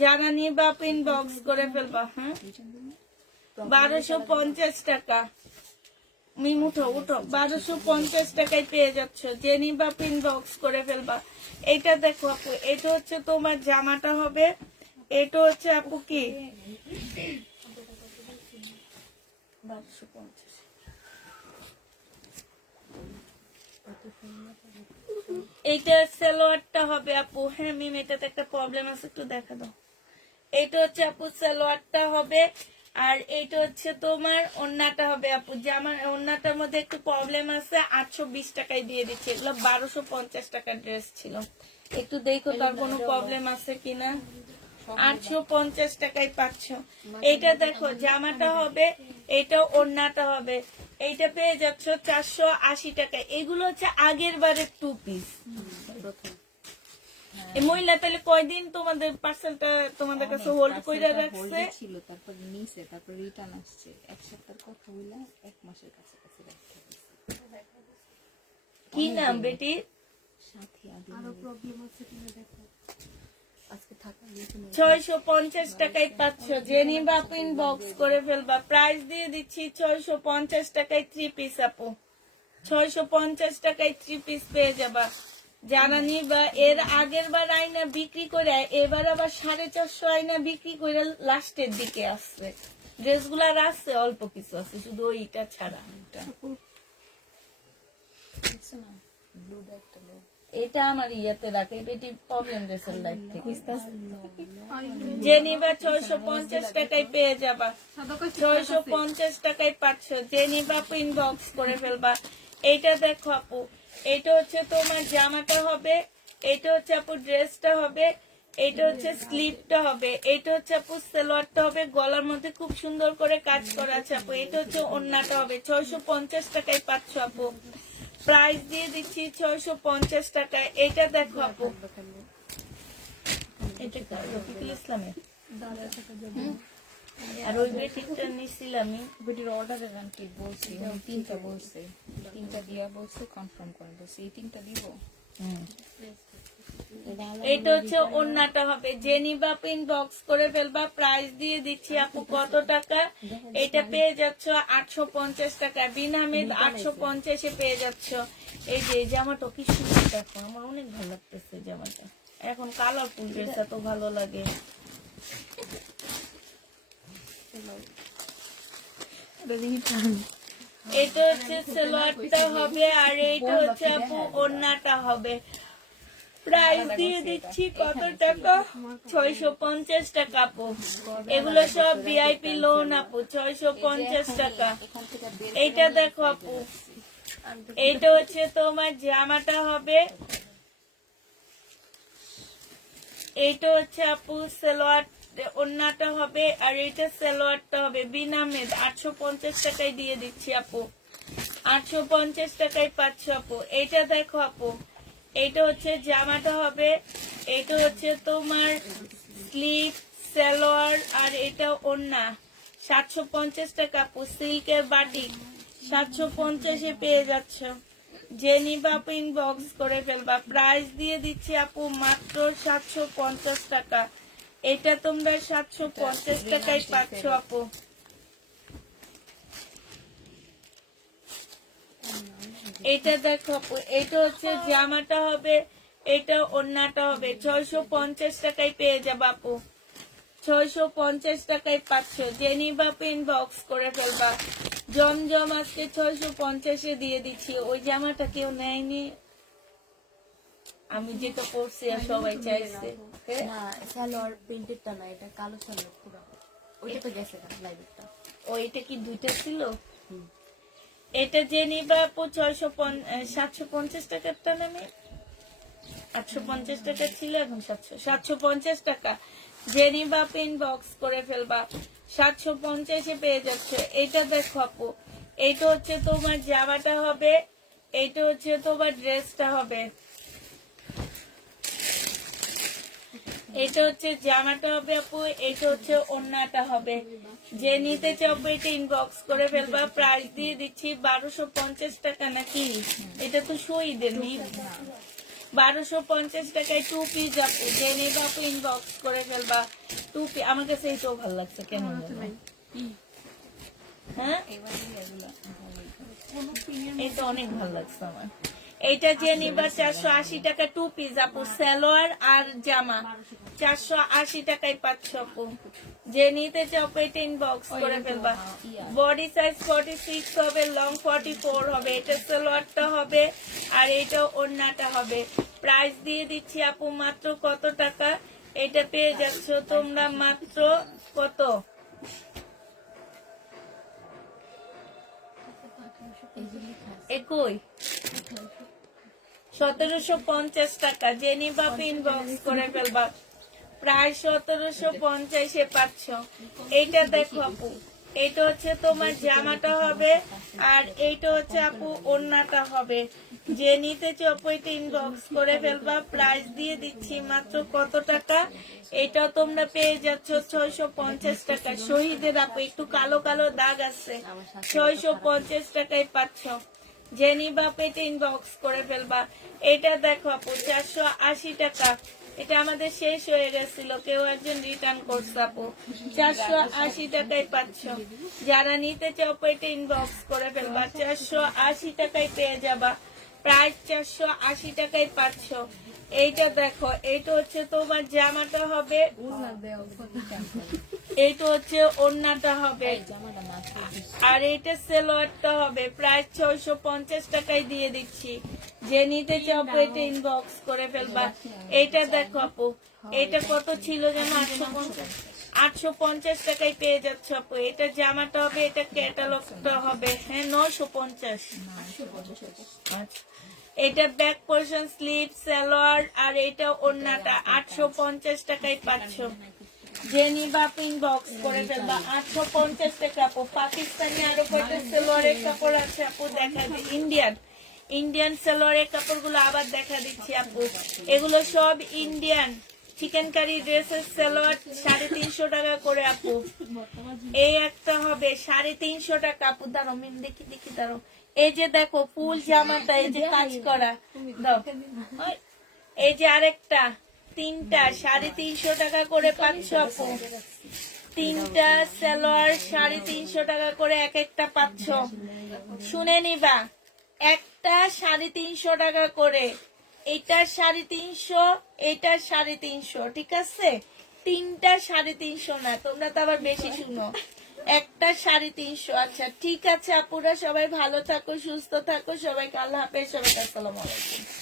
যারা নিবা ইনবক্স করে ফেলবা। হ্যাঁ 1250 টাকা। উঠো 1250 টাকায় পেয়ে যাচ্ছ। জেনি বাপ ইনবক্স করে ফেলবা। এটা দেখো আপু, এটা হচ্ছে তোমার জামাটা হবে, এটা হচ্ছে আপু কি 1250। এইটা সালোয়ারটা হবে আপু। হ্যাঁ মিম এটাতে একটা প্রবলেম আছে, একটু দেখা দাও। এটা হচ্ছে আপু সালোয়ারটা হবে, আর এইটা হচ্ছে তোমার ওড়নাটা হবে আপু। জামার ওড়নাটার মধ্যে একটু প্রবলেম আছে, 820 টাকায় দিয়ে দিচ্ছি। এগুলো 1250 টাকার ড্রেস ছিল, একটু দেখো তার কোনো প্রবলেম আছে কিনা। 850 টাকায় পাচ্ছ। এইটা দেখো জামাটা হবে, এটা ওড়নাটা হবে, এইটা পেয়ে যাচ্ছ 480 টাকায়। এগুলো হচ্ছে আগের বারের 2 পিস। এই মহিলা তাহলে কয়দিন তোমাদের পার্সেলটা তোমাদের কাছে হোল্ড করে রাখছে? ছিল, তারপর নিছে, তারপর রিটার্ন আসছে। এক সপ্তাহের কথা হইলা 1 মাসের কাছাকাছি রাখতে কি নাম বেটি? সাথী আদি আরো প্রবলেম আছে কিনা দেখো। আজকে থাকা 650 টাকায় পাচ্ছ। জেনি বাপ ইনবক্স করে ফেলবা। প্রাইস দিয়ে দিচ্ছি 650 টাকায় 3 পিস আপু। 650 টাকায় 3 পিস পেয়ে যাবা। যারা নিবা, এর আগের বার আয়না বিক্রি করে এবার আবার 450 আয়না বিক্রি করে লাস্টের দিকে আসছে। ড্রেসগুলার আসছে অল্প কিছু আছে, শুধু ওইটা ছাড়া। এটা আমার ইয়াতে রাখে, বেটি প্রবলেম ড্রেসের লাইফ থেকে। যে নিবা 650 টাকায় পেয়ে যাবা। 650 টাকায় পাচ্ছ। যে নিবা ইনবক্স করে ফেলবা। এইটা দেখো আপু, এটা হচ্ছে তোমার জামাটা হবে, এটা হচ্ছে আপু ড্রেসটা হবে, এটা হচ্ছে স্লিপটা হবে, এটা হচ্ছে আপু সালোয়ারটা হবে, গলার মধ্যে খুব সুন্দর করে কাজ করা আছে আপু। এটা হচ্ছে ওড়নাটা হবে। 650 টাকায় পাচ্ছ আপু। প্রাইস দিয়ে দিচ্ছি 650 টাকায়। এটা দেখো আপু, এটা রফিকুল ইসলামের। আর ওই বেটিটা নিছিলাম বেটির অর্ডারের আন্টি বলছি, 3টা বলছে, 3টা দিয়া বলছে কনফার্ম করে বলছে এই 3টা দিব। এটা হচ্ছে ওড়নাটা হবে। জেনি বাপ ইনবক্স করে ফেলবা। প্রাইস দিয়ে দিচ্ছি আপু কত টাকা? এটা পেয়ে যাচ্ছ 850 টাকা। বিনামিদ 850 পেয়ে যাচ্ছ। এই যে জামাটা কি সুন্দর দেখো, আমার অনেক ভালো লাগতেছে জামাটা। এখন কালারফুল ড্রেসটা তো ভালো লাগে। এটা হচ্ছে সালোয়ারটা হবে, আর এইটা হচ্ছে আপু ওড়নাটা হবে। প্রাইস দিয়ে দিচ্ছি কত টাকা? 650 টাকা আপু। এগুলো সব ভিআইপি লোন আপু, 650 টাকা। এইটা দেখো আপু, এইটা হচ্ছে তোমার জামাটা হবে, এইটা হচ্ছে আপু সালোয়ার ওড়নাটা হবে, আর এইটা সালোয়ারটা হবে। বিনামে 850 টাকায় দিয়ে দিচ্ছি আপু, 850 টাকায় পাচ্ছ আপু। এইটা দেখো আপু, এইটা হচ্ছে জামাটা হবে, এইটা হচ্ছে তোমার স্লিভ সালোয়ার, আর এটা ওড়না। 750 টাকা আপু, সিল্কের বাটিক 750-এ পেয়ে যাচ্ছ। যে নিবা আপু ইনবক্স করে ফেলবা। প্রাইস দিয়ে দিচ্ছি আপু মাত্র 750 টাকা। এটা তোমরা 750 টাকায় পাচ্ছ আপু। এটা দেখো আপু, এটা হচ্ছে জামাটা হবে, এটা ওড়নাটা হবে। 650 টাকায় পেয়ে যাবা আপু, 650 টাকায় পাচ্ছ। যে নিবা আপু ইনবক্স করে ফেলবা। জমজম আজকে 650-এ দিয়ে দিচ্ছি। ওই জামাটা কেউ নেয়নি, আমি যেটা পরছি আর সবাই চাইছে। না সালোয়ার প্রিন্টেডটা না, এটা কালো সালোয়ার পুরো। ওইটা তো গেছে না লাইভটা। ওইটা কি দুইটা ছিল? এটা যে নিবা আপু 750 টাকারটা নামে 850 টাকা ছিল, এখন 750 টাকা। যে নিবা আপু ইনবক্স করে ফেলবা। 750-এ পেয়ে যাচ্ছে। এটা দেখো আপু, এইটা হচ্ছে তোমার জামাটা হবে, এইটা হচ্ছে তোমার ড্রেসটা হবে। এটা হচ্ছে জামাটা হবে আপু, এটা হচ্ছে ওড়নাটা হবে। যে নিতে চাও এটা ইনবক্স করে ফেলবা। প্রাইস দিয়ে দিচ্ছি 1250 টাকা। নাকি এটা তো শহীদের নি, 1250 টাকায় 2 পিস আপু। যে নেবা আপু ইনবক্স করে ফেলবা। 2 পিস আমার কাছে এইটাও ভালো লাগছে, কেন জানো? হ্যাঁ, এটা অনেক ভালো লাগছে আমার। এইটা যে নিবা 480 টাকা 2 পিস আপু, সালোয়ার আর জামা 480 টাকায় পাচ্ছ আপু। যে নিতে চাও এটা ইনবক্স করে ফেলবা। বডি সাইজ 46 হবে, লং 44 হবে। এটা সালোয়ারটা হবে, আর এটা ওড়নাটা হবে। প্রাইস দিয়ে দিচ্ছি আপু মাত্র কত টাকা? এটা পেয়ে যাচ্ছ তোমরা মাত্র কত? একই 1750 টাকা। যে নিবা ইনবক্স করে ফেলবা। প্রায় 1750-এ পাচ্ছ। এইটা দেখো আপু, এইটা হচ্ছে তোমার জামাটা হবে, আর এইটা হচ্ছে আপু ওড়নাটা হবে। যে নিতে চাও আপু এটা ইনবক্স করে ফেলবা। প্রাইস দিয়ে দিচ্ছি মাত্র কত টাকা? এটাও তোমরা পেয়ে যাচ্ছ 650 টাকা। শহীদের আপু একটু কালো কালো দাগ আছে, 650 টাকায় পাচ্ছ। যে নিবা এটা ইনবক্স করে ফেলবা। এটা দেখো আপু 480 টাকা। এটা আমাদের শেষ হয়ে গেছিল, কেউ একজন রিটার্ন করছে আপু। 480 টাকায় পাচ্ছ। যারা নিতে চাও এটা ইনবক্স করে ফেলবা। 480 টাকায় পেয়ে যাবা। প্রাইস 480 টাকায় পাচ্ছ। এইটা দেখো, এইটা হচ্ছে তোমার জামাটা হবে, এইটা হচ্ছে ওড়নাটা হবে, আর এইটা সালোয়ারটা হবে। প্রাইস 650 টাকায় দিয়ে দিচ্ছি। যে নিতে চাও এটা ইনবক্স করে ফেলবা। এইটা দেখো আপু, এটা কত ছিল যেন? 850 টাকায় পেয়ে যাচ্ছ আপু। এটা জামাটা হবে, এটা ক্যাটালগটা হবে। হ্যাঁ, 950। আচ্ছা, এটা ব্যাক পোর্শন, স্লিভ, সালোয়ার, আর এটা ওড়নাটা 850 টাকায় পাচ্ছ। যে নিবা ইনবক্স করে ফেলবা। 850 টাকা আপু। পাকিস্তানি আরো কয়টা সালোয়ারের কাপড় আছে আপু, দেখা যায়। ইন্ডিয়ান সালোয়ারের কাপড়গুলো আবার দেখা দিচ্ছি আপু। এগুলো সব ইন্ডিয়ান চিকেন কারি ড্রেসের সালোয়ার 350 টাকা করে আপু। এই একটা হবে 350 টাকা আপু। দাঁড়ো মিন, দেখি দাঁড়ো। এই যে দেখো ফুল জামাটা, এই যে কাজ করা, দাও। এই যে আরেকটা, তিনটা 350 টাকা করে পাচ্ছ আপু। তিনটা সালোয়ার 350 টাকা করে এক একটা পাচ্ছ। শুনে নিবা, একটা 350 টাকা করে, এটা 350, এটা 350, ঠিক আছে? তিনটা 350 না, তোমরা তো আবার বেশি শুনো। একটা 350। আচ্ছা ঠিক আছে আপুরা, সবাই ভালো থাকো, সুস্থ থাকো, সবাইকে আল্লাহ হাফেজ, সবাইকে আসসালামু আলাইকুম।